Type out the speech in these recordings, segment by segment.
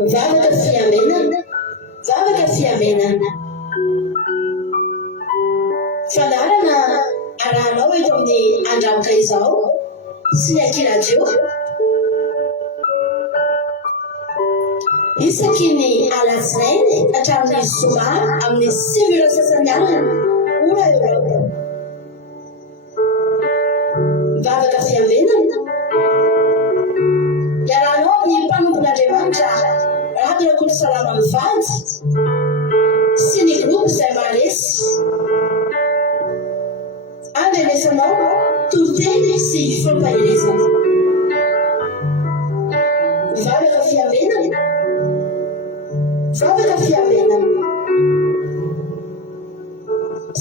Mivavaka fiamenana, vavaka fiamenana. Fandarana arahanao eto amin'ny andramaka izao sy akiradio. Isaky ny alatsinainy hatramin'ny zoma amin'ny 5 alina ora eo. Mivavaka fiamenana. Iarahanao amin'ny mpanompon'Andriamanitra Radio Kolosalama mivady sy ny groupe izay malesy. Andrenesanao toroteny sy fampahelezana. Mivavaka fiamenana. Mivavaka fiamenana.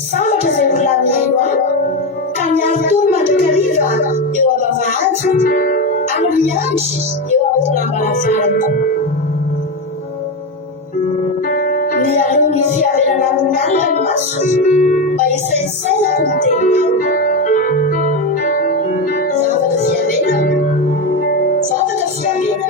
Sambatra izay olona mihaino aho ka miaro toro mandrakariva eo am-bavahady ary miandry eo amin'ny lambanavaranako. Mialoha ny fiamenana amin'ny alina ny maso mba hisaisainako ny teninao. Mivavaka fiamenana. Mivavaka fiamenana.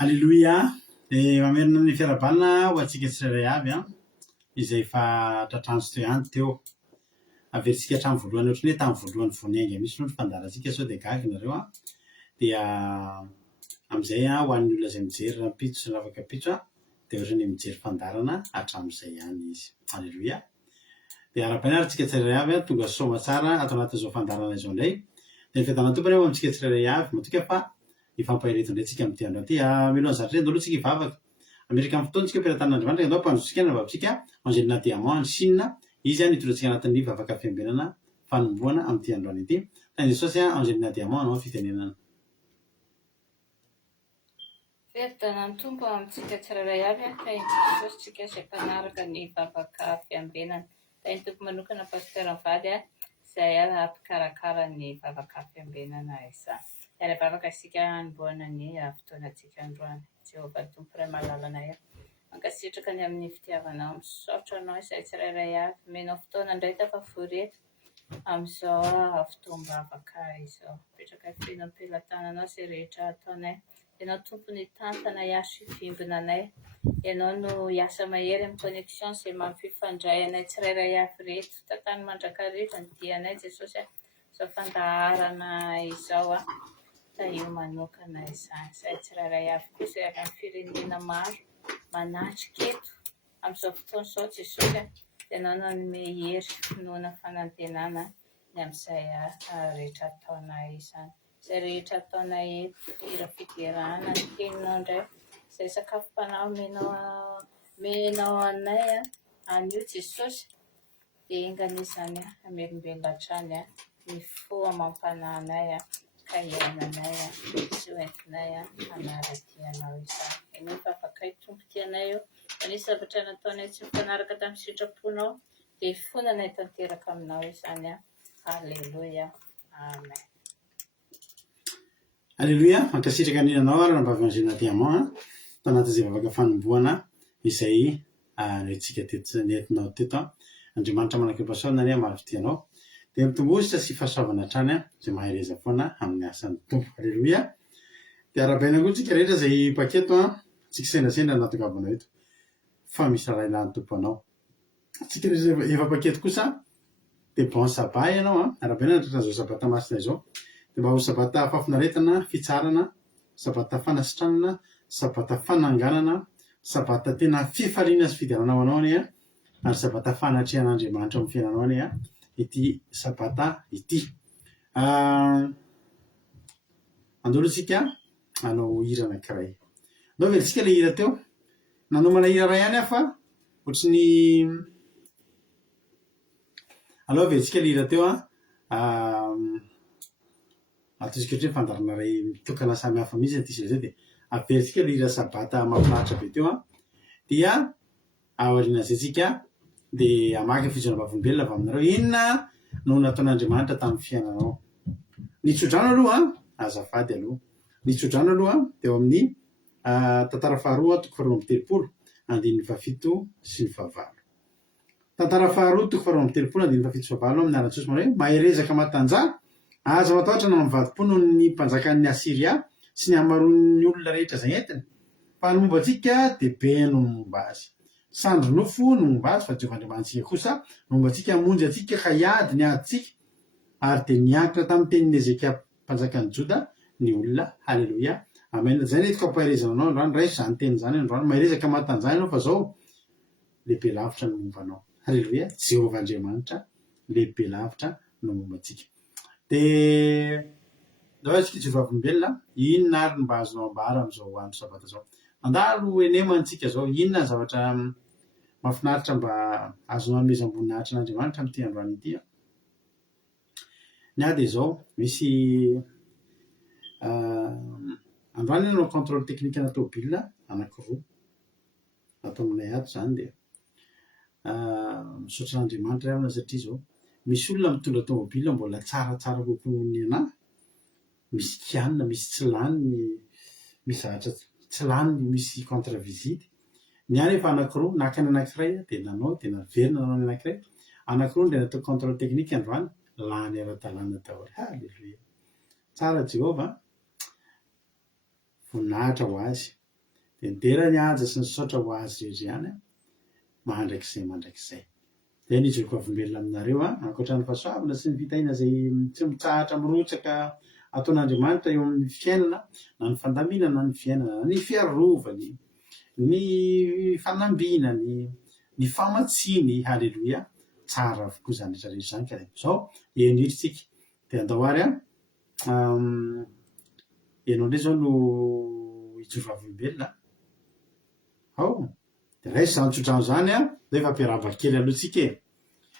Alléluia. Mamerina ny fiarabanina ho antsika tsirairay avy izay fa tratrandro teo ihany teo. Averintsika hatramin'ny voalohany ohatry ny hoe tamin'ny voalohany voaniainga misy no fandarantsika sao dia gaga nareo dia amin'izay ho an'ny olona izay mijery rampitso sy lavaka pitso dia ohatry ny mijery fandarana hatramin'izay ihany izy. Alléluia. Dia arabaina ary tsika tsirairay avy tonga soma tsara atao anatin'izao fandarana izao indray. Dia ny fiadanana tompony eo amintsika tsirairay avy matoka fa ifampahireto indray tsika amin'ity andro ity. Milohan'ny zatra eny aloha tsika hivavaka. Amerika amin'ny fotoana tsika mpiaratan'Andriamanitra andao mpanjotsika ny vavitsika Angelina Diamant Chine izy nitondrantsika anatin'ny vavaka fiambenana fanomboana amin'ity androany ity. Tany Jesosy Angelina Diamant anao fitenenana. Fiadanany tompo amintsika tsirairay avy tany Jesosy tsika izay mpanaraka ny vavaka fiambenana. Tany tompo manokana pasteur Mivady izay mpikarakara ny vavaka fiambenana izany. Ary bavaka isika anomboana ny fotoanantsika androany. Jehovah tompo iray mahalalana eo. Mankasitraka ny amin'ny fitiavanao, misaotra anao izay tsirairay avy. Menao fotoana indray tafavory eto amin'izao fotoam-bavaka izao. Mipetraka feno am-pelantananao izay rehetra ataonay. Ianao tompo ny tantana iaso ivimbina anay. Ianao no hiasa mahery amin'ny connexion izay mampifandray anay tsirairay avy reto. Tantany mandrakariva ny dianay Jesosy izao fandaharana izao io manokana izany. Izay tsirairay avy koa izay avy amin'ny firenena maro manatrika eto amin'izao fotoana izao Jesosy ianao no hanome hery finoana fanantenana ny amin'izay rehetra ataonay izany. Izay rehetra ataonay eto hira fiderahana ny teninao indray izay sakafom-panao menao anay anio Jesosy dia engan'izany hamelombelona hatrany ny fo amam-pananay ka iainanay sy hoentinay hanaradianao izany. Ianao vavakay tompo tianay io anisy zavatra nataonay tsy mifanaraka tamin'ny sitraponao dia fonanay tanteraka aminao izany. Halleluja. Amen. Alléluia. Mankasitraka ny anao ary nambavy Angelina Diamant tanatin'izay vavaka fanomboana izay nentsika nentinao teto. Andriamanitra manakaipasaona ny mahavitianao dia mitombositra sy fahasoavana hatrany izay mahereza foana amin'ny asan'ny tompo. Alléluia. Dia arabaina koa tsika rehetra izay paketo tsika sendasendra natongavana eto fa misy raha ilan'ny tompo anao. Tsika rehetra efa paketo kosa dia bon sabay ianao arabaina natratran'izao sabata masina izao. Dia mba ho sabata fafinaretana, fitsarana, sabata fanasitranana, sabata fananganana, sabata tena fifaliana sy fideranao anao any ary sabata fanatrihan'Andriamanitra amin'ny fiainanao any ity sabata ity. Andolotsika hanao hira anankiray. Andao velintsika ilay hira teo. Nanomana hira iray ihany fa ohatry ny aloha velintsika ilay hira teo ataontsika ohatry ny fandarana iray mitokana samy hafa mihitsy ty izay dia avelintsika ilay hira sabata mahafinaritra be teo dia aorian'izay tsika dia amaky ny fijonam-bavolombelona avy aminareo. Inona no nataon'Andriamanitra tamin'ny fiainanao? Nitsodrano aloha azafady aloha nitsodrano aloha dia eo amin'ny tantara faharoa toko faharoa amby telopolo andininy fafito sy ny fahavalo. Tantara faharoa toko faharoa amby telopolo andininy fafito sy fahavalo amin'ny anaran'ny Jesosy manao hoe maherezaka matanjara aza matahotra na mivadi-po noho ny mpanjakan'ny Asiria sy ny hamaroan'ny olona rehetra izay entiny. Fa ny momba antsika dia be no momba azy. Sandro nofo no momba azy fa Jehovah'Andriamantsika kosa no momba antsika hamonjy antsika ka hiady ny adintsika ary dia niankina tamin'ny tenin'ny Ezekia mpanjakan'ny Joda ny olona. Halleloia. Amen. Zay netiko ampaherezana anao androany ray izany teny izany androany. Maherezaka matanjana ianao fa zao lehibe lavitra no momba anao. Halleloia. Jehovah Andriamanitra lehibe lavitra no momba antsika. Dia zao antsika Jehovah-volombelona, inona ary no mba azonao ambara amin'izao andro sabata zao? Mandalo enemantsika zao, inona zavatra mahafinaritra mba azonao hanomezam-boninahitra n'Andriamanitra amin'ity androany ity? Ny ady izao misy androany no contrôle technique ana tômôbila anankiroa atao aminay ato izany dia misaotra n'Andriamanitra ahona satria zao misy olona mitondra tômôbila mbola tsaratsara kokoa noho ny anahy. Misy kianina, misy tsy laniny, misy zavatra tsy laniny, misy contre visite. Ny any efa anankiroa naka ny anankiray dia nanao dia naverina nanao ny anankiray. Anankiroa dia natao contrôle technique androany lany ara-dalàna daholo. Halleluia. Tsara Jehovah, voninahitra ho azy. Dia nidera ny anja sy ny saotra ho azy rehetra ihany mandrakizay mandrakizay. Dia ny Jehovah-volombelona aminareo ankoatran'ny fahasoavana sy ny fitahiana izay tsy mitsahatra mirotsaka ataon'Andriamanitra eo amin'ny fiainana, na ny fandaminana ny fiainana, ny fiarovany, ny fanambinany, ny famatsiny. Halleluia. Tsara avokoa izany rehetrarehetra izany ka izao enidritsika dia andao ary ianao indray izao no Jehovah-volombelona. Dia raisy izany tsodrano izany zao efa ampiarahaba kely aloha tsika e.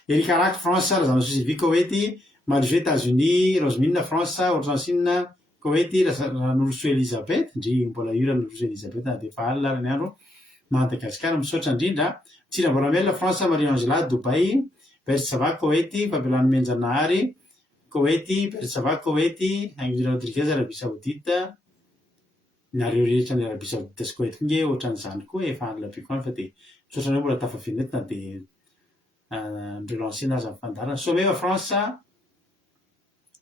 Erika Araky France, Razana Sosivi Koety, Malgré États-Unis, Rosemina France, Argentine, Koety, Noroso Elisabeth, ndry mbola ira Noroso Elisabeth na dia efa alina ary ny andro. Madagasikara misaotra indrindra. Tsiravoramela France, Marie Angela, Dubai, Bersava Koety, Babylone Menjanahary, Koety, Bersava Koety, Anguilla Rodriguez, Arabie Saoudite. Nareo rehetra ny Arabie Saoudite sy Koety nge ohatran'izany koa efa alina be koa fa dia misaotra anao mbola tafavenety na dia ndreo lancena aza mifandarana. Someva France,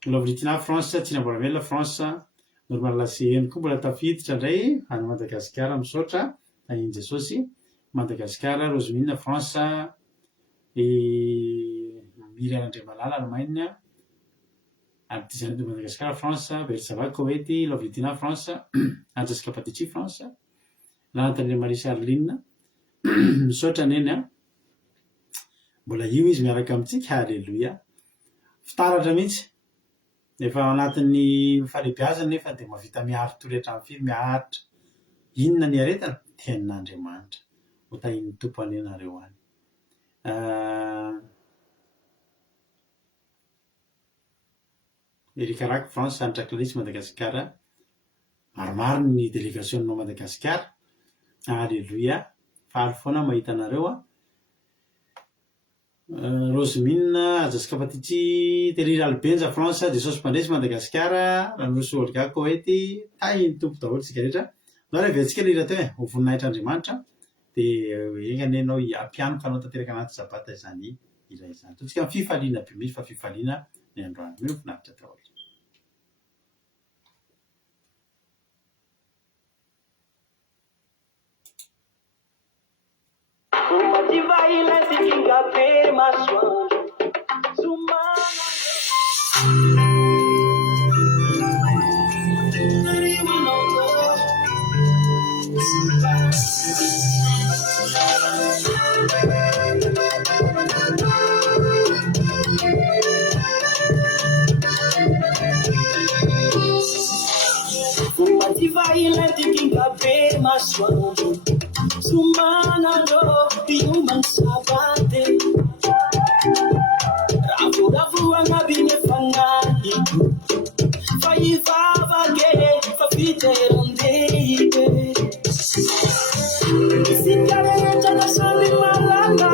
Lovritina France, Tsinamboramela France, Normal Lacéenne koa mbola tafiditra indray any Madagasikara misaotra iny Jesosy. Madagasikara, Rosemina France, Miriam Andriamalala Allemagne, Artisan de Madagascar France, Bersava Koety, Lovritina France, Anjasika Patici France, Lantany Marie Charline misaotra neny mbola io izy miaraka amintsika. Halleluia. Fitaratra mihitsy efa anatin'ny falebiazana nefa dia mahavita miaro toretra amin'ny firy miaritra. Inona ny aretana? Tenin'Andriamanitra ho tahin'ny tompo any ianareo any. Erika Araky France, Anitra Clarisy Madagasikara, maromaro ny délégationnao Madagasikara. Halleluia. Faly foana mahita anareo Rosemina, Anjasika Patici, Telira Albenja France, Jesosy Mpandresy Madagasikara, Ranoroso Olga Koety, tahin'ny tompo daholo tsika rehetra. Nao raha aviantsika lera teo ho voninahitran'Andriamanitra dia enany ianao hampianoka anao tanteraka anaty sabata izany iray izany. Totsika amin'ny fifaliana be misy fa fifaliana ny androany. Hoe voninahitra daholo. Vai letting a bear maswando sumana do human sabate rabu angabine fangani fai fava ge fafite ronde si caretta da sami maranga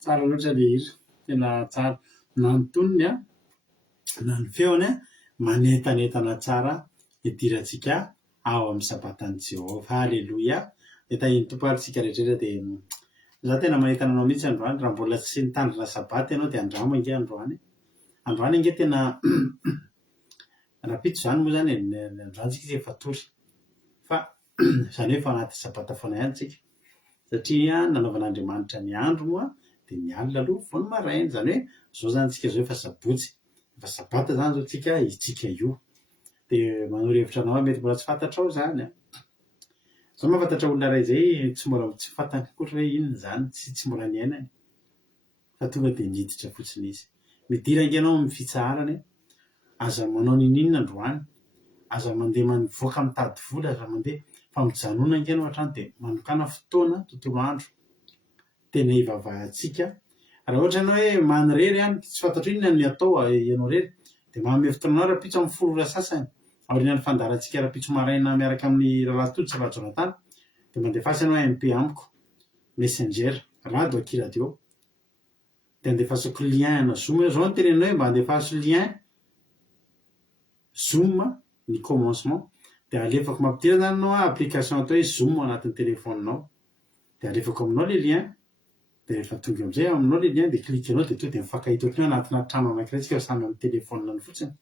Tsara loatra le hira, tena tsara nanontonony a na ny feony a manetanetana tsara hidirantsika ao amin'ny sabatan'i Jehova. Halleloia. Dia tahiny tompoaritsika rehetrarehetra dia za tena mahitana anao mihitsy androany, raha mbola tsy nitandrina sabaty ianao dia andramo ange androany. Androany ange tena rapito izany moa zany androany tsika efa tory fa izany hoe efa anaty sabata foana ihany tsika satria nanaovan'Andriamanitra ny andro moa dia ny alina aloha vao ny maraina, izany hoe zao zany tsika zao efa sabotsy, efa sabata zany zao tsika io. Dia manoro-hevitra anao mety mbola tsy fantatrao zany a. Zao mahafantatra olona iray izay tsy mbola tsy fantany koatra hoe inona izany, tsy mbola niainany fa tonga dia niditra fotsiny izy. Midira ange ianao amin'ny fitsarany, aza manao ninina androany, aza mandeha mivoaka mitady vola, aza mandeha famojanona ange ianao hatrany dia manokana fotoana tontolo andro tena hivavahantsika. Raha ohatra ianao hoe manirery any tsy fantatro inona ny atao ianao rery dia manome fotoananao rapitso amin'ny folo ora sasany aorian'ny fandaharantsika rapitso maraina miaraka amin'ny rahatody sy rahajonatany dia mandefasa ianao MP amiko messenger radio aky radio dia andefasako lien na zoom zao ny tenenina hoe mba andefaso lien zoom ny commencement dia alefako mampidira zany anao application atao hoe zoom anatin'ny telefoninao dia alefako aminao le lien dia rehefa tonga amin'izay aminao le lien dia klikanao dia tonga dia mifankahita ohatrany hoe anatina trano anankiray tsika samy amin'ny telefonina fotsiny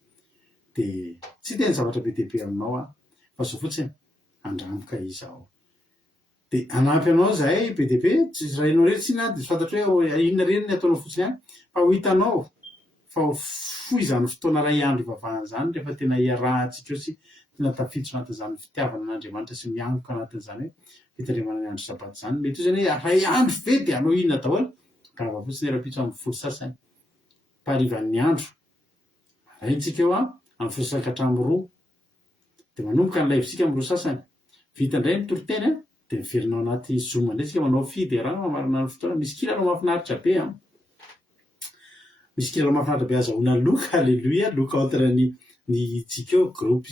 dia tsy tena zavatra be dia be aminao fa zao fotsiny andramoka izaho. de anampy anao zahay be dia be tsy rainao rery tsy na de sy fantatry hoe inona reny ny ataonao fotsiny any fa ho hitanao fa foy zany fotoana ray andro ivavahana zany rehefa tena iarahantsika eo sy tena tafiditra anatin'izany fitiavana an'Andriamanitra sy miangoka anatin'izany hoe fitandremana ny andro sabato zany mety io zany hoe ray andro ve de anao inona daholo gava fotsiny era-pitso amin'ny folo sasany parivan'ny andro raintsika eo amin'ny folo sasaka hatramin'ny roa de manomboka ny laivitsika amin'ny roa sasany vita indray ny toriteny de miverinao anaty zoma indray tsika manao fidérana mamarina ny fotoana misy kilalao mahafinaritra be misy kilalao mahafinaritra be azahoana loka alleluia loka entre ny tsika eo groupe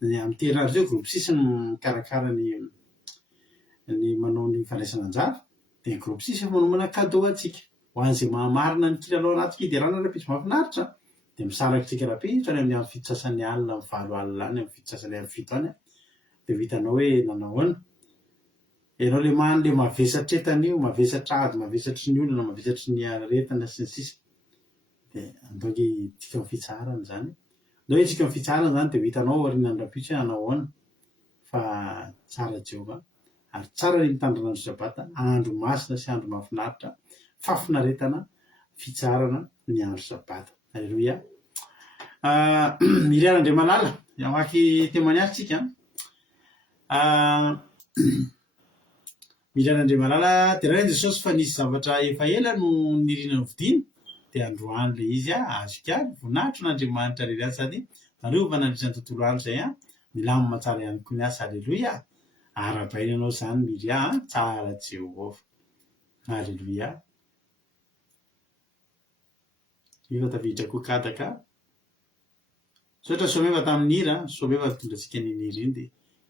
ny amin'ny terina zao groupe 6 ny mikarakara ny manao ny fandraisana anjara de groupe 6 manomana cadeau atsika ho an'izay mahamarina ny kilalao anaty fidérana raha-pitso mahafinaritra de misarakitsika raha-pitso any amin'ny fito sasany alina amin'ny valo alina any amin'ny fito sasany amin'ny fito any de vitanao hoe nanahoana ianao le many le mavesatra etan'io mavesatra ady mavesatry ny olona mavesatry ny aretina sy ny sisa de andoaky tsika amin'ny fitsarana zany ndao hoe tsika amin'ny fitsarana zany de vitanao aorian'ny raha-pitso hoe anahoana fa tsara Jehova ary tsara ny mitandrina andro sabata andro masina sy andro mahafinaritra fafinaretana fitsarana ny andro sabata alleluia Miriam Andriamalala amaky témoignage tsika Miriam Andriamalala de raha Jesosy fa nisy zavatra efa ela no nirina ny vidiny de androany le izy azokary voninahitro n'Andriamanitra rery azy sady nareo nandritra ny tontolo andro zay milamina tsara ihany koa ny asa alleluia arabainanao zany Miriam tsara Jehova alleluia efa tafiditra koa kadaka sotra someva tamin'ny hira someva tondratsika ny hira iny de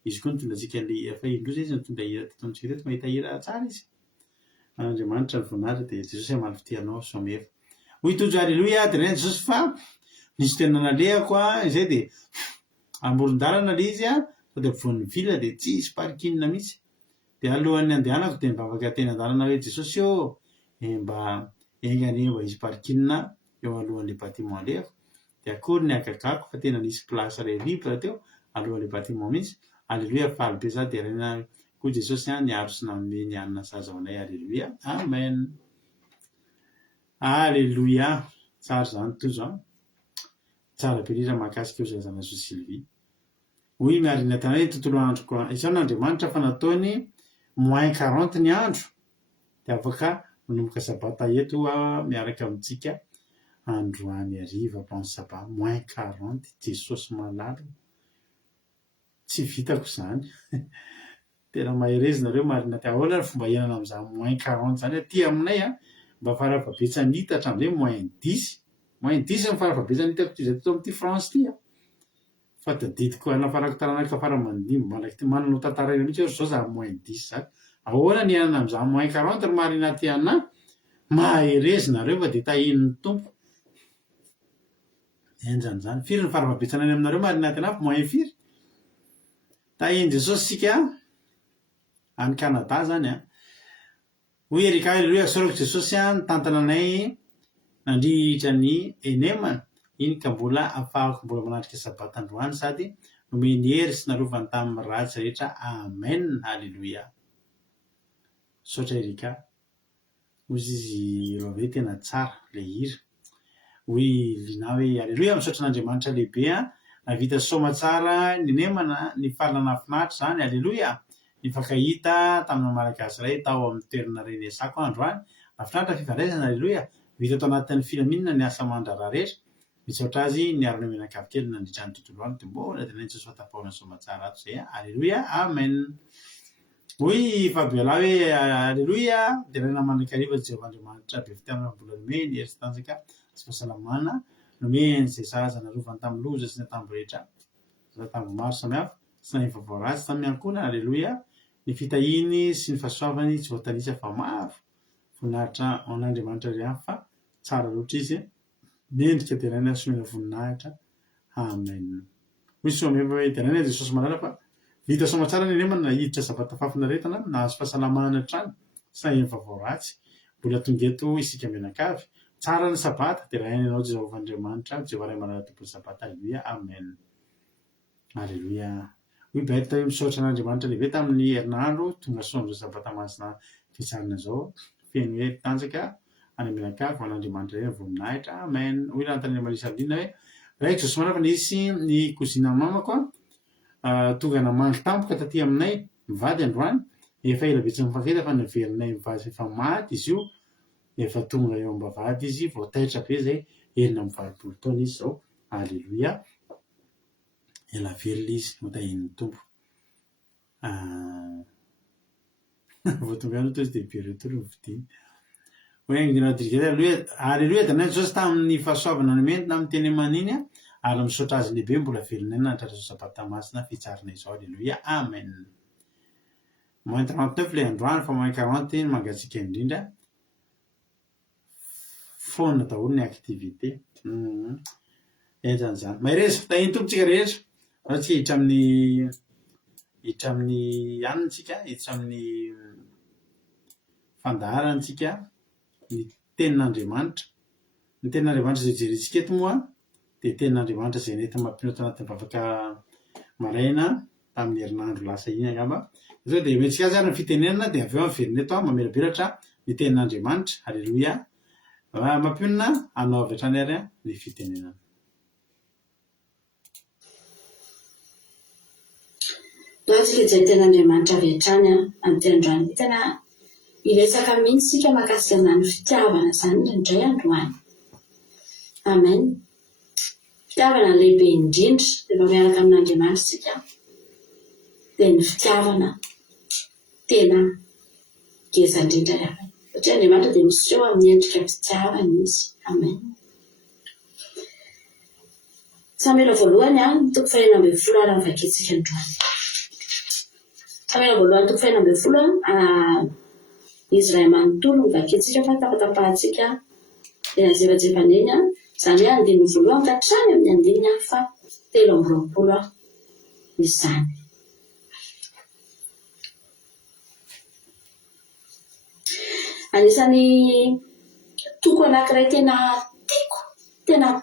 izy koa nitondratsika le efa indroa zay izy nitondra hira teto amintsika teto mahita hira tsara izy Andriamanitra ny voninahitra de Jesosy amaly fitianao someva hoy tojo alleluia de reny Jesosy fa nisy tena nalehako izay de amoron-dalana le izy fa de voan'ny vila de tsisy parking mihitsy de alohan'ny andehanako de mivavaka teny an-dalana hoe Jesosy mba engane mba hisy parking eo alohan'le bâtiment alehako de akory ny agagako fa tena nisy place ray libre teo alohan'le bâtiment mihitsy alleluia faly be za de rena koa Jesosy niaro sy nanome ny anina zaza ho anay alleluia amen alleluia tsara zany tojo tsara be rira mahakasika eo zazana zo Sylvie hoy miarina tana hoe tontolo androko izao n'Andriamanitra fa nataony -40 ny andro de afaka manomboka sabata eto miaraka amintsika androany hariva pendant sabata -40 Jesosy malalo tsy vitako zany tena maherezy nareo marina ty ahoana ny fomba hiainana amin'izany -40 zany aty aminay mba farafabetsany hita hatramin'izay -10 ny farafabetsany hitako ty zay teto amin'ity France ty fa tadidiko nafarako taranaka faramandimby malaky mananao tantara ela mihitsy zao za -10 zany ahoana ny hiainana amin'izany -40 ry marina ty ana maherezy nareo fa de tahin'ny tompo enjany zany firy ny farafabetsana any aminareo marina ty ana fa -firy tahiny Jesosy sika any Canada zany hoy Erika alleluia sorako Jesosy nitantana anay nandritra ny enemana iny ka mbola afahako mbola manatrika sabata androany sady nomeny hery sy narovany tamin'ny ratsy rehetra amen alleluia sotra Erika ozy izy rove tena tsara le hira hoy lina hoe alleluia misaotra n'Andriamanitra lehibe navita soma tsara ny nemana ny farana finaritra zany alleluia ny fakahita tamin'ny malagasy ray tao amin'ny toerana renesako androany nafinaritra fifandraisana alleluia vita tao anatin'ny filaminana ny asa mandraraha rehetra misaotra azy niarona menakavokely nandritra ny tontolo andro de mbola de nainy Jesosy fatapahona soma tsara ato zay alleluia amen hoy Fabiola hoe alleluia de rena manakariva Jehova Andriamanitra be fitiavana mbola nomeny hery sy tanjaka sy fahasalamana nomeny zay zaza narovany tamin'ny loza sy ny atambo rehetra za tambo maro samihafa sy nahiny vaovao ratsy tamin'ny ankona alleluia ny fitahiny sy ny fahasoavany tsy voatanisa fa maro voninahitra an'Andriamanitra ry any fa tsara loatra izy mendrika de raina somena voninahitra amen hoy someva hoe de raina Jesosy malala fa vita soma tsara ny nemana nahiditra sabata fafinaretana nahazo fahasalamana trany sy nahiny vaovao ratsy mbola tonga eto isika menakavy tsara ny sabata de raha hainanao Jehovah Andriamanitra Jehovah ray manana tompony sabata alleluia amen alleluia baita misaotra an'Andriamanitra lehibe tamin'ny herinandro tonga sondro sabatamasina fitsarana zao feno hoe tanjaka any aminakavy an'Andriamanitra ireny voninahitra amen. Hoy lantany Marisa Lina hoe raika zao somana fa nisy ny kozina mamako tonga namangy tampoka taty aminay mivady androany efa ela betsy mifanketa fa niverinay mivady efa maty izy io efa tonga eo ambavady izy voataitra be zay enina mivalopolo taona izy zao. Alleluia. Ela velona izy notahin'ny tompo vao tonga any tozy de beretoro nyvidiny hoe nginadrika alleluia danay zao tamin'ny fahasoavana nomeny tamin'ny teny maniny ary misaotra azy lehibe mbola velonay nahatratra sabatamasina fitsarina izao. Alleluia amen. Moins 39 le androany fa moins 40 mangatsika indrindra fona daholo ny activité enjan'izany maireza tahiny tompotsika rehetra ratsika hiditra amin'ny anitsika hiditra amin'ny fandaharantsika ny tenin'Andriamanitra. Ny tenin'Andriamanitra zay jerentsika eto moa de tenin'Andriamanitra zay nety mampinoto anatin'ny vavaka maraina tamin'ny herinandro lasa iny angamba zao de metsika azy ary ny fitenenana de avy eo amin'ny eto mamelabelatra ny tenin'Andriamanitra. Alleluia. Mampionina anao avy hatrany ary ny fitenenana. Loatsika izay tenin'Andriamanitra avy hatrany amin'ny tenandroany tena iletsaka mihitsy sika mahakasika ny fitiavana zany indray androany. Amen. Fitiavana lehibe indrindra rehefa miaraka amin'Andriamanitra sika dia ny fitiavana tena ngeza indrindra avy satria Andriamanitra dia miseho amin'ny endrika fitiavana izy. Amen. Samuela voalohany ny toko 2 ary vakitsika androany. Samuela voalohany toko 2 izy ray manontolo ny vakitsika fa tapatapahantsika dia nazevajevaneny zany hoe andininy voalohany ka hatrany amin'ny andininy fa 7 izany. Anisan'ny toko anankiray tena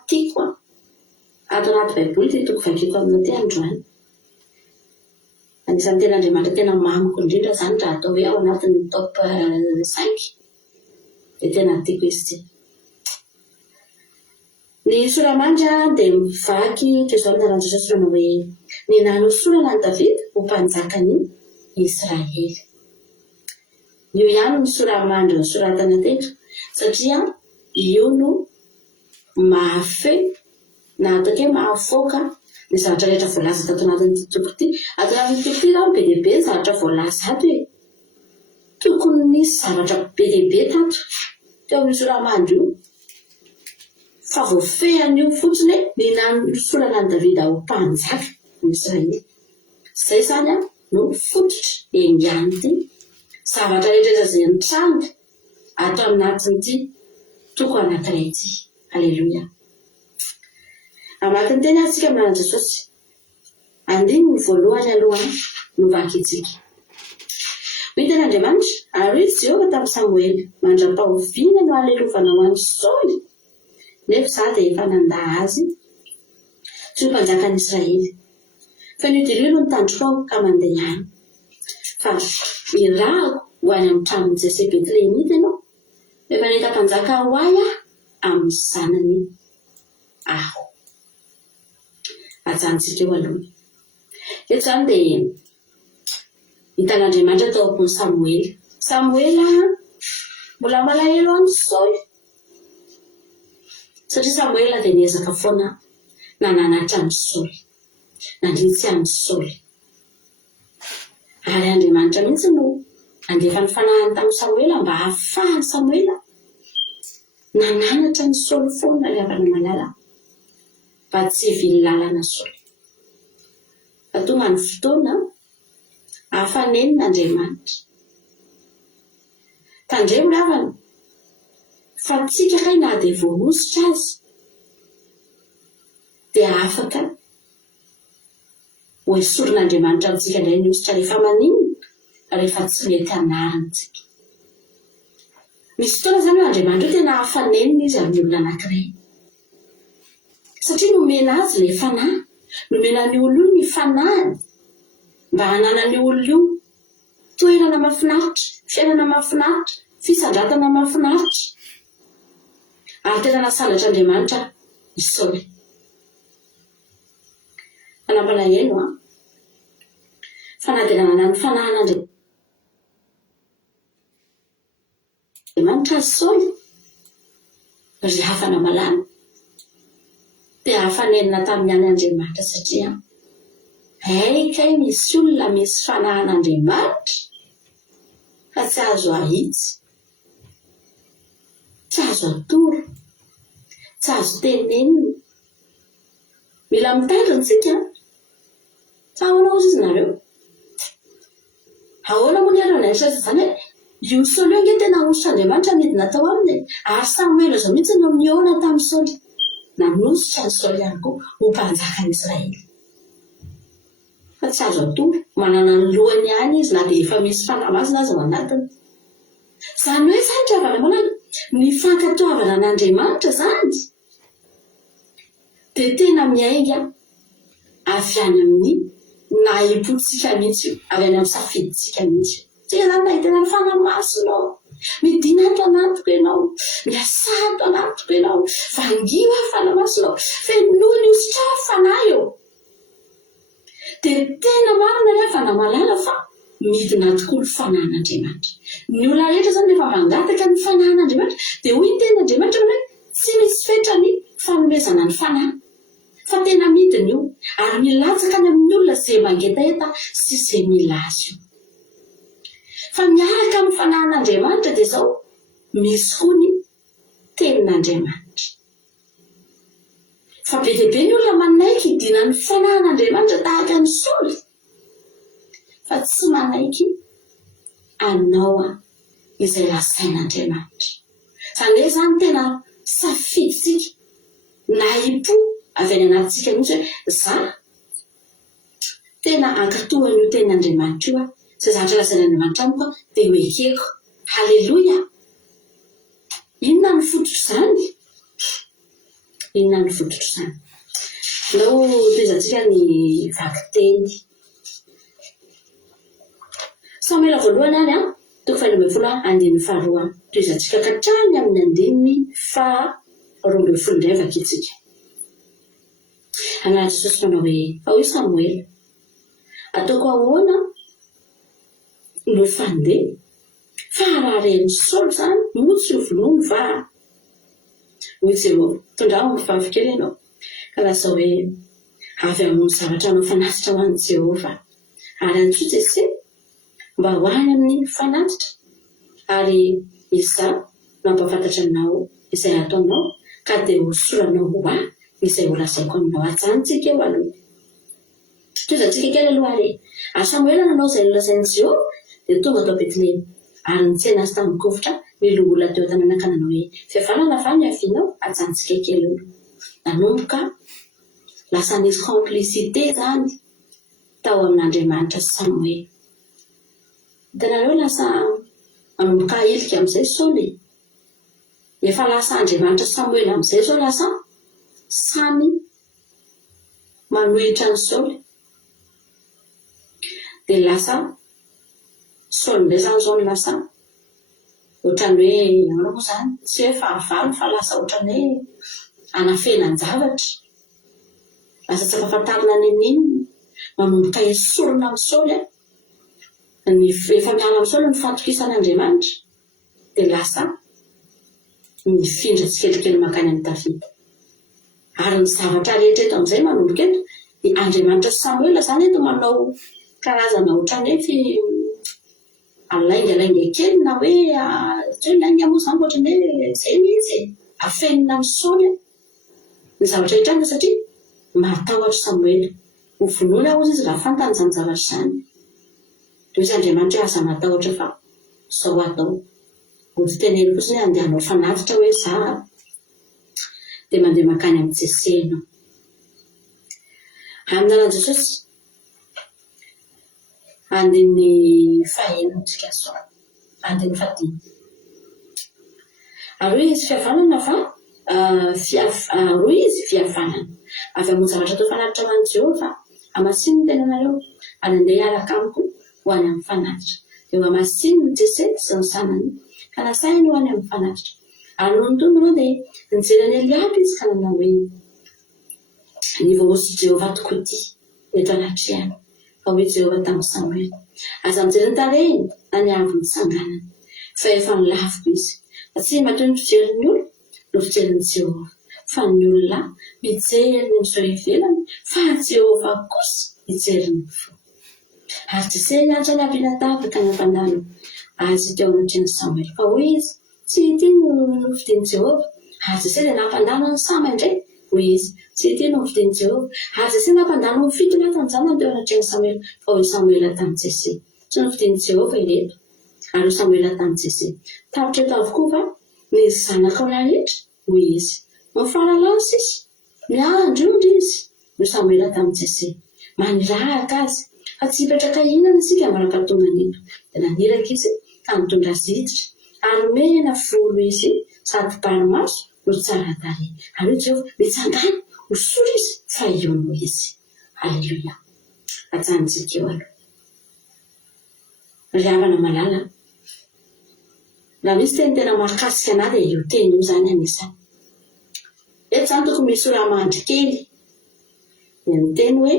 tiako ato anaty baiboly ty toko vakiko amin'ny ty androany. Anisan'ny ten'Andriamanitra tena mamiko indrindra zany raha atao hoe ao anatin'ny top 5 dia tena tiako izy ty. Ny soramandry dia mivaky toizao naranjy sorana hoe ny nanosorana ny Davida ho mpanjakany Israely. Io ihany ny soramandry ny soratana teto satria io no mahafe na atao hoe mahafoaka ny zavatra rehetra voalaza tato anatin'ny toko ity. Ato anatin'ny toko ity raha be dia be zavatra voalaza ato hoe tokony nisy zavatra be dia be tato teo amin'ny soramandry io fa voafehany io fotsiny ny nanosorana ny Davida ho mpanjaka ny Israely. Izay zany no fototra engany ty zavatra rehetra izay nitranga ato aminatin'ity toko anankiray ity. Alleluia. Amaky ny teny antsika amin'an'i Jesosy andininy voalohany aloha no vakitsika. Hoy ten'Andriamanitra ary izy Jehova tamin'ny Samuely mandram-pahoviana no alelovana ho an'i Saoly nefa za dia efa nandaha azy tsy ho mpanjakan'i Israely fa niodiriro no tandroko ka mandeha any fa irahako ho any amin'ny tranon'i Jese Betlehemita ianao efa nahita mpanjaka ho ahy amin'ny zanany aho. Ajantsika eo aloha. Eto zany dia hitan'Andriamanitra tao ampon'ny Samuela. Samuela mbola malahelo amin'ny Saoly satria Samuela dia niezaka foana nananatra amin'ny Saoly, nandritsy amin'ny Saoly. Ary Andriamanitra mihitsy no andefa ny fanahany tamin'ny Samuela mba hahafahany Samuela nananatra ny Saoly foana ilay avana malala mba tsy hivily lalana Saoly. Fa tonga ny fotoana hafanen'Andriamanitra tandremo ny havana fa tsika kay na dia voaositra azy dia afaka ho esorin'Andriamanitra amintsika indray ny ositra rehefa maninona rehefa tsy mety anarantsika. Misy fotoana zany hoe Andriamanitra io tena hafanenina izy amin'ny olona anankiray satria nomena azy ilay fanahy, nomena ny olo ny fanahiny mba hananany olona io toerana mahafinaritra, fiainana mahafinaritra, fisandratana mahafinaritra. Ary tena nasalatra Andriamanitra i Saoly. Fanampalahelo fa na dia nanana ny fanan'Andriamanitra Saoly ry hafana malana dia hafanenina tamin'ny an'Andriamanitra satria kay misy olona misy fanahan'Andriamanitra fa tsy azo ahitsy, tsy azo atoro, tsy azo tenenina. Mila mitandrina isika. Fa ahoana ozy izy nareo? Ahoana moa ny arana zany io Saoly io tena nosotran'Andriamanitra midina tao aminy. Ary Samuel zao mihitsy no niona tamin'ny Saoly. Nanositra ny Saoly ihany koa ho mpanjakan'Israely. Fa tsy azo atoro, manana ny lohany ihany izy na dia efa misy fanahy masina aza ao anatiny. Zany hoe zany ravana malala ny fankatoavana an'Andriamanitra zany dia tena miainga avy any amin'ny nahim-potsika mihitsy io, avy any amin'ny safiditsika mihitsy. Tsika zany nahitana ny fanahy masinao, midina ato anatiko ianao, miasa ato anatiko ianao, vangio fanahy masinao, fenoa ny ositra fanahy eo. Dia tena marina rehefa namalala fa midina tokoa ny fanahin'Andriamanitra. Ny olona rehetra zany rehefa mangataka ny fanahin'Andriamanitra dia hoy tenin'Andriamanitra hoe tsy misy fetrany fanomezana ny fanahy. Fa tena midina io ary milatsaka any amin'ny olona izay mangetaheta sy izay mila azy io. Fa miaraka amin'ny fanahin'Andriamanitra dia izao misy koa ny tenin'Andriamanitra. Fa be dia be ny olona manaiky hidina ny fanahin'Andriamanitra tahaka ny Saoly. Fa tsy manaiky anao izay lazain'Andriamanitra. Izany hoe zany tena safiditsika na hipo avy any anatintsika mihitsy hoe za tena ankatohany io tenin'Andriamanitra io izay zavatra lazain'Andriamanitra amiko dia ho ekeko. Haleloia! Inona ny fototro izany? Inona ny fototro izany? Nao toizantsika ny vakiteny. Samuel voalohany any 2:12 toizantsika katrany amin'ny 2:12 vakitsika. Anaty Jesosy manao hoe fa hoy Samuel, ataoko ahoana no fandeha fa araren'ny Saoly zany motsy ho vonoiny va? Hoy Jehovah, tondraho ny vavy kely ianao ka lasa hoe avy hamono zavatra anao fanatitra ho an'i Jehovah. Ary antsoa Jesy mba ho any amin'ny fanatitra ary izaho mampafantatra anao izay ataonao ka dia hosoranao ho ahy izay ho lazaiko aminao. Ajanontsika eo aloha. Toizantsika kely aloha ary Samuel nanao izay nolazain'i Jehovah dia tonga tao Betlehem ary nitsena azy tamin'ny kovitra milolola teo an-tanàna ka nanao hoe fihavanana va ny avianao? Ajanontsika kely aloha. Nanomboka lasa nisy complicité zany tao amin'Andriamanitra sy Samuel. Hitanareo lasa manomboka ilika amin'izay Saoly. Efa lasa Andriamanitra Samuel amin'izay zao lasa samy manohitra ny Saoly. Dia lasa Saoly ndray zany zao lasa ohatrany hoe nanao moa zany tsy hoe fahavalo fa lasa ohatrany hoe anafenan-javatra. Lasa tsy ampahafantarina ninninona manomboka esorina amin'ny Saoly ny efa miala amin'ny Saoly ny fatokisan'Andriamanitra dia lasa mifindra tsikelikely makany amin'ny Davida. Ary ny zavatra rehetra eto amin'izay manomboka eto dia Andriamanitra Samuel zany eto manao karazana ohatrany hoe alaingalainga kely na hoe lainga moa zany ohatrany hoe izay mihitsy afenina amin'ny Saoly ny zavatra rehetra satria matahotra Samuel ho vonoina hozy izy raha fantany izany zavatra izany. Dia izy Andriamanitra aza matahotra fa sao atao. Ozy teneny fotsiny andeha hanao fanatitra hoe za dia mandeha makany amin'ny Jesy ianao. Amin'ny anan'i Jesosy andiny fahenontsika sao andiny fadimy. Ary izy fihavanana fa roy izy fihavanana avy amin'ny zavatra tao fanatitra ho an'i Jehovah. Amasino ny tenanareo ary andeha araka amiko ho any amin'ny fanatitra. Dia mba masiny ny Jesety sy ny sanany ka nasainy ho any amin'ny fanatitra. Ary noho ny tombony dia nijerany Eliab izy ka nanao hoe ny vahoso Jehovah tokoa ity eto anatrehany fa hoe Jehovah tamin'ny Samuel. Aza mijery ny tarehiny na ny avy mitsanganana fa efa nilaviko izy. Fa tsy matoy ny fijerin'ny olo no fijerin'ny Jehovah. Fa ny olona mijery ny miseho ivelany fa Jehovah kosa mijery ny fo. Ary Jesey nianatra ny Abinadab ka nampandalo azy teo anatrehany Samuel fa hoy izy tsy ity no fidian'i Jehovah. Ary Jesey dia nampandalo ny Sama indray hoy izy tsy ity no fidian'i Jehovah. Ary Jesey nampandalo ny 7 latany zanany teo anatrehany Samuel fa hoy Samuel tamin'ny Jesey tsy no fidian'i Jehovah ireto. Ary Samuel tamin'ny Jesey tapitra eto avokoa fa ny zanakao rehetra hoy izy mifaralansa izy miandrondry izy. No Samuel tamin'ny Jesey manirahaka azy fa tsy hipetraka inana isika maram-patonana eto. Dia naniraka izy ka nitondra ziditra ary mena volo izy sady barimaso no tsara tarehy. Ary Jehovah mitsangana hosotra izy fa io no izy. Haleluia. Ajanontsika eo aloha. Ry havana malala, raha misy tena mahakasika anahy dia io teny io zany anisany. Eto zany tokony misy oramandry kely ny teny hoe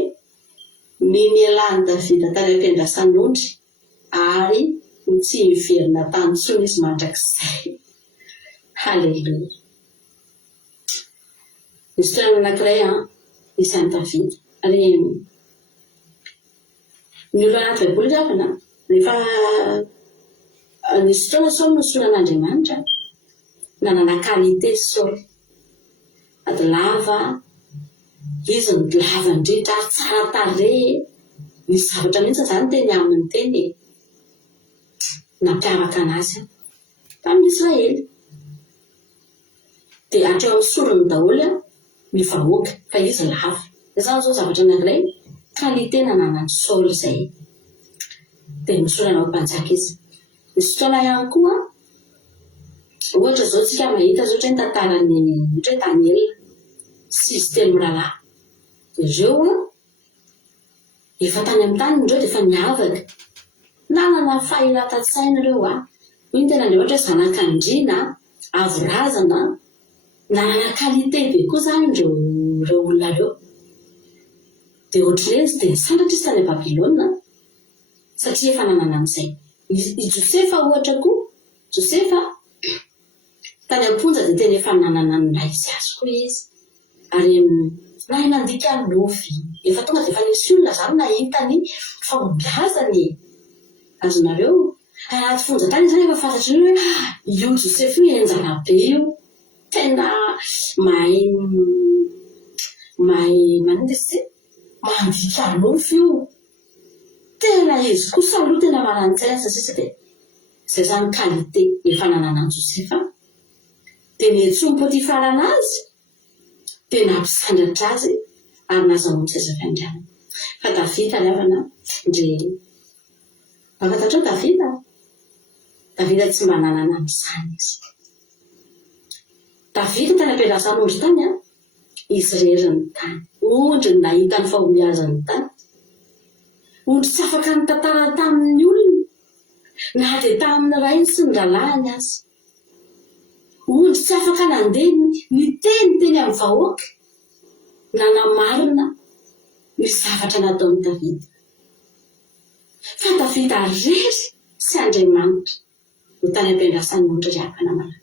ninelan'i Davida tany am-piandrasan'ondry ary tsy hiverina tany intsony izy mandrakizay. Haleluia. Nisy toerana anankiray isan'i Davida ary ny olo anaty baiboly zavana rehefa nisy fotoana Saoly no solon'Andriamanitra nanana qualité Saoly ady lava izy ny lava indrindra tsara tarehy. Nisy zavatra mihitsy zany teny amin'ny teny nampiavaka anazy tamin'ny Israely. Dia hatreo amin'ny sorony daholo ny vahoaka fa izy lava. Izany zao zavatra anankiray qualité nananany Saoly izay. Dia misorana ho mpanjaka izy. Nisy fotoana ihany koa ohatra zao tsika mahita zao ny tantaran'ny ohatra Daniel sy izy telo mirahalahy. Ireo efa tany amin'ny tany indreo dia efa niavaka nanana fahiran-tantsaina ireo hoy ny tenandriamanitra hoe zanak'Andriana avorazana nanana qualité be koa zany ireo olona ireo. Dia ohatr'ireny izy dia nisandratra izy tany Babilôna satria efa nanana an'izay. I Josefa ohatra koa, Josefa tany am-ponja dia tena efa nanana ny raizy azy koa izy. Ary raha nandika nofy efa tonga dia efa nisy olona zany nahitany fahombiazany. Azonareo anaty fonja tany zany efa fantatry hoe io Josefa io enjana be io tena mahay manindry sy mandika nofy io. Tena izy kosa aloha tena manan-tsaina sasisa dia izay zany qualité efa nanana Josefa. Dia niantsoany Potifara anazy dia nampisandratra azy ary nahazoany sezafiandriana. Fa Davida ravana ndre fantatrao Davida tsy mba nanana amin'izany izy. Davida tany am-piandrasan'ondry tany izy reriny tany ondry nahita ny fahombiazany tany. Ondry tsy afaka ny tantara tamin'ny olona na dia tamin'ny rainy sy ny ralahiny azy. Ondry tsy afaka nandeha ny teny amin'ny vahoaka nanamarina ny zavatra nataon'i Davida. Fa Davida rery sy Andriamanitra no tany am-piandrasan'ondry ry havana malala.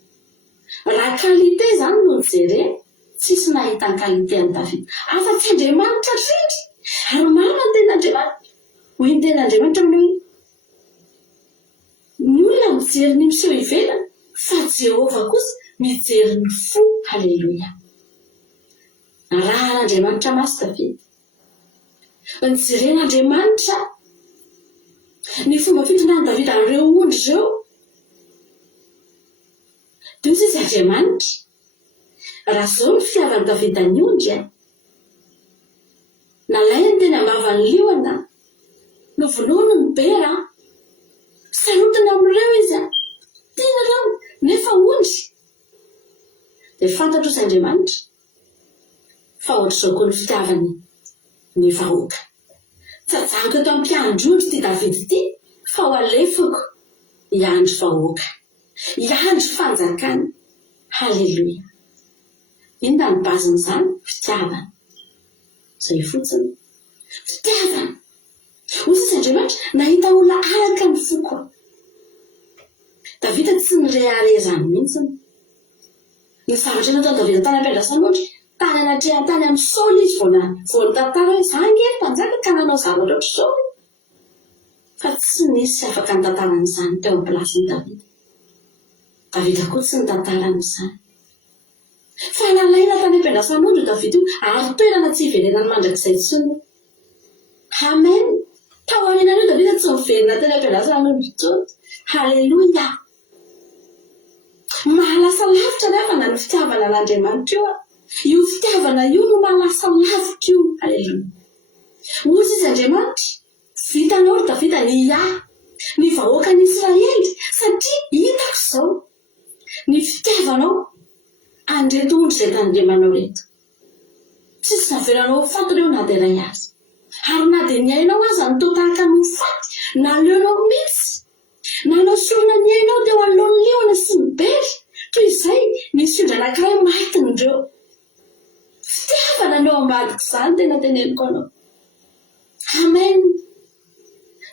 Raha qualité zany no nijerena tsisy nahita ny qualité an'i Davida afa-tsy Andriamanitra rery. Ary marina ny ten'Andriamanitra hoy ny ten'Andriamanitra hoe ny olona mijery ny miseho ivelany fa Jehovah kosa mijery ny fo. Haleluia. Raha n'Andriamanitra masy Davida nijeren'Andriamanitra ny fomba fitondran'i Davida ireo ondry ireo. Dia misy izy Andriamanitra raha zao ny fitiavan'i Davida ny ondry nalainy teny ambavany liona novonoiny ny bera sarotiny amin'ireo izy tiana ireo nefa ondry. Dia fantatro izy Andriamanitra fa ohatr'izao koa ny fitiavany ny vahoaka. Sadzako eto ampiandrodro ty Davidy ty fa ho alefako iandro vahoaka, iandro fanjakana. Halleloia. Inona ny bazin'izany? Fitiavana. Zay fotsiny. Fitiavana. Hoy Andriamanitra, nahita olona araka ny foko. Davida tsy nireharezany mihitsy. Ny zavatra natao Davida tany am-piandrasana ohatra, tany anatrehany tany amin'ny Saoly izy vao nitantara hoe izaho angery mpanjaka ka nanao zavatra ohatry Saoly. Fa tsy nisy afaka nitantaran'izany teo am-pilasin'i Davida. Davida koa tsy nitantaran'izany. Fa nalaina tany am-piandrasana ondro Davida io ary toerana tsy hiverenany mandrakizay intsony. Amen. Tao aorianan'io Davida tsy miverina teny am-piandrasana ondro intsony. Halleluia. Mahalasa lavitra nefa na ny fitiavana an'Andriamanitra io. Io fitiavana io no mahalasa lavitra io. Halleluia. Hoy izy Andriamanitra, vitanao ry Davida ny vahoakan'i Israely satria hitako izao ny fitiavanao andreto ondry izay tandremanao reto. Tsisy naveranao faty reo na dia iray azy. Ary na dia ny ainao aza ny toa tahaka ny faty, na leonao mihitsy, na anao sorona ny ainao teo anoloan'ny leona sy ny bery, toy izay nisy ondry anankiray maitiny ireo. Fitiavana anao ambadika izany tena teneniko anao. Amen.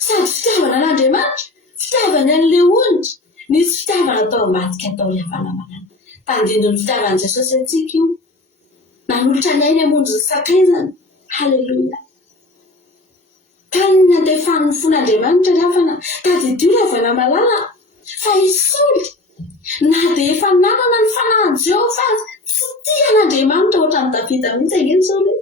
Sady fitiavana an'Andriamanitra, fitiavana an'ilay ondry, nisy fitiavana atao ambadika atao riavana manana. Tandindro ny fitiavan'i Jesosy antsika io. Nanolotra ny ainy hamonjy ny sakaizany. Halleluia. Tany ny andefan'ny fon'Andriamanitra rafana tadidio ravana malala fa isoly na dia efa nanana ny fanahin'i Jehovah azy tsy tian'Andriamanitra ohatran'ny Davida mihitsy angeny Saoly.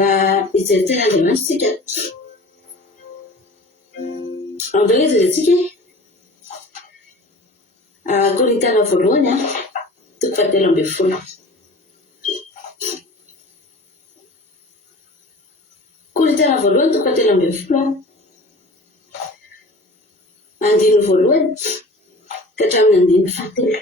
Raha ijery tena Andriamanitra tsika andreo izy tsika Korintana voalohany 13:10. Korintana voalohany 13:10 andiny voalohany ka hatramin'ny andiny fahatelo.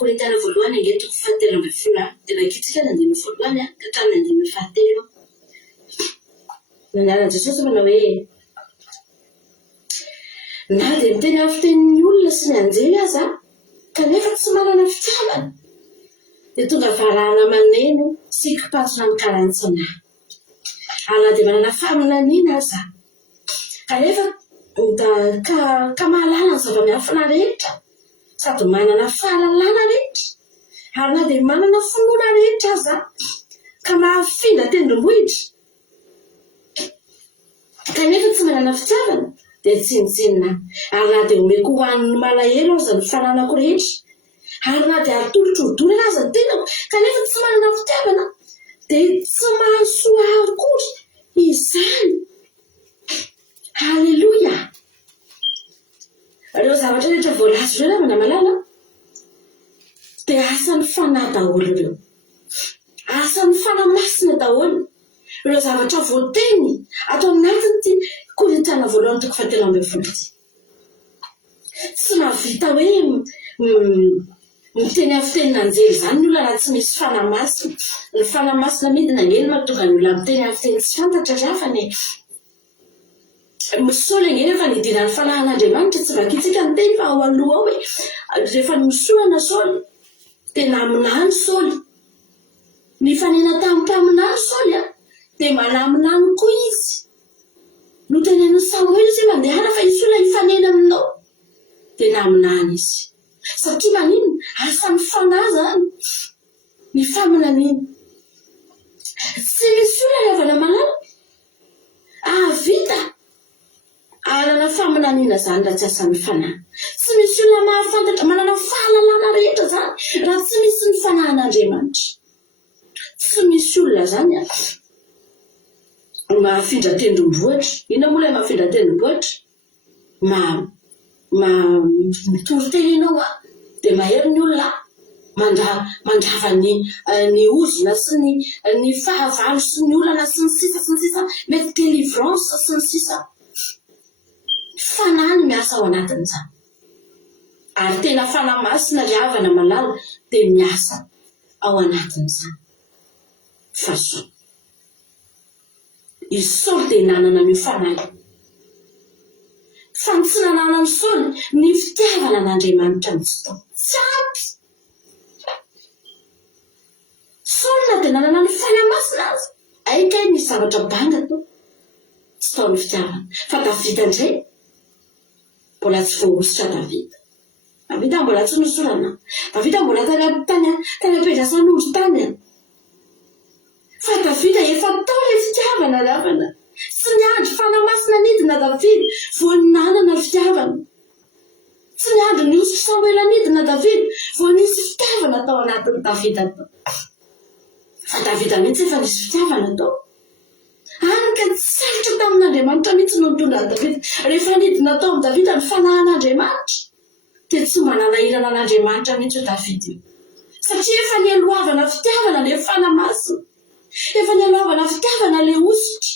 Korintana voalohany angeto 13:10 tena kitsika ny andiny voalohany ka hatramin'ny andiny fahatelo. Nanarana Jesosy manao hoe na dia miteny amin'ny fitenin'ny olona sy ny anjely aza kanefa tsy manana fitiavana dia tonga varahana maneno sy kipatsona ny karantsina ary na dia manana faminaniana aza kanefa ka mahalala ny zava-miafina rehetra sady manana fahalalana rehetra ary na dia manana finoana rehetra aza ka mahafindra tendrombohitra kanefa tsy manana fitiavana dia tsinitsinina ary na dia omeko ho an'ny malahelo aza ny fananako rehetra ary na dia atolotro hodorana aza ny tenako kanefa tsy manana fitiavana dia tsy mahasoa akory izany. Halleluja. Ireo zavatra rehetra voalazo ireo namana malala dia asan'ny fanahy daholo ireo, asan'ny fanamasina daholo ireo zavatra voateny atao anatin'ity Korintana voalohany toko 7:10. Tsy mahavita hoe miteny amin'ny fitenin'anjely zany ny olona raha tsy misy fanamasina. Ny fanamasina midina angeny mahatonga ny olona miteny amin'ny fiteny tsy fantatra raha fa ny misaoly angeny efa nidina ny fanahin'Andriamanitra tsy vakitsika ny teny fa ao aloha ao hoe rehefa misolana Saoly dia naminany Saoly ny fanena tamin'ny Saoly dia manaminany koa izy no tenen'ny Samuel izy mandehana fa isy olona hifanena aminao dia naminany izy satria manino asan'ny fanahy zany ny faminaniana. Tsy misy olona lavana malala vita anana faminaniana zany raha tsy asan'ny fanahy. Tsy misy olona mahafantatra manana fahalalana rehetra zany raha tsy misy ny fanahin'Andriamanitra. Tsy misy olona zany mahafindra tendrombohitra. Ina moa ilay mahafindra tendrombohitra? Mitory teny ianao dia mahery ny olona mandrava ny ozona sy ny fahavalo sy ny olana sy ny sisa mety délivrance sy ny sisa. Fanahy ny miasa ao anatin'izany ary tena fanahy masina ry havana malala dia miasa ao anatin'izany. Fahasoa i Saoly dia nanana ny fanahy fa ny tsy nananany Saoly ny fitiavana an'Andriamanitra mitsy tao tsy ampy. Saoly na dia nanana ny fanahy masina azy aikay ny zavatra banga tao tsy tao ny fitiavana fa Davida indray mbola tsy voahositra Davida mbola tsy nosorana. Davida mbola tany am-pedrasan'ondry tany fa Davida efa tao ilay fitiavana ravana tsy niandry fanahy masina nidina Davida vao nanana fitiavana. Tsy niandry ny osy Samuel nidina Davida vao nisy fitiavana tao anatin'ny Davida tao. Fa Davida mihitsy efa nisy fitiavana tao ary ka tsy sarotra tamin'Andriamanitra mihitsy no nitondra Davida. Rehefa nidina tao amin'ny Davida ny fanahin'Andriamanitra dia tsy manana ilana an'Andriamanitra mihitsy io Davida io satria efa nialoavana fitiavana ilay fanahy masina, efa nialoavana fitiavana ilay ositra.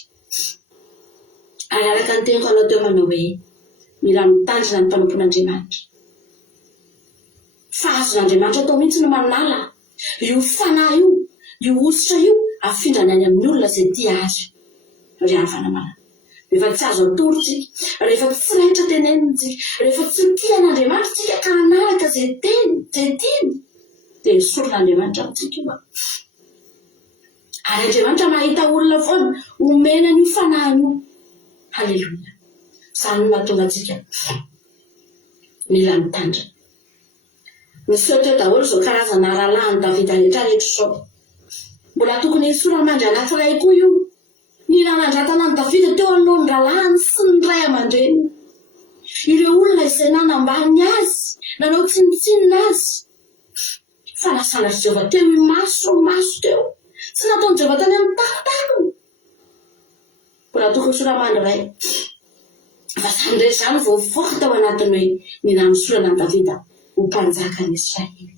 Ary araka ny teniko anao teo manao hoe mila mitandrina ny mpanompon'Andriamanitra. Fa azon'Andriamanitra tao mihitsy no manala io fanahy io ositra io afindrany any amin'ny olona izay tia azy. Ry havana malala, rehefa tsy azo atorotsika, rehefa tsy raitra tenenintsika, rehefa tsy tia an'Andriamanitra tsika ka hanaraka izay tiany dia esorin'Andriamanitra amintsika io. Ary Andriamanitra mahita olona foana omena ny fanahiny io. Halleluja. Izany no mahatonga antsika mila mitandrina. Nisy teo daholo izao karazana rahalahy Davida rehetra izao. Mbola tokony hisoramandry anankiray koa io. Ny nanandratana ny Davida teo anoloan'ny rahalahy sy ny ray aman-dreny. Ireo olona izay nanambany azy, nanao tsinitsinina azy. Fanasana Jehovah teo maso teo. Tsy nataony Jehovah tany amin'ny takotako. Mbola tokony hisoramandry ray. Fa izany rehetra izany vao voaka tao anatiny hoe ny nanosorana ny Davida ho mpanjakan'ny Israely.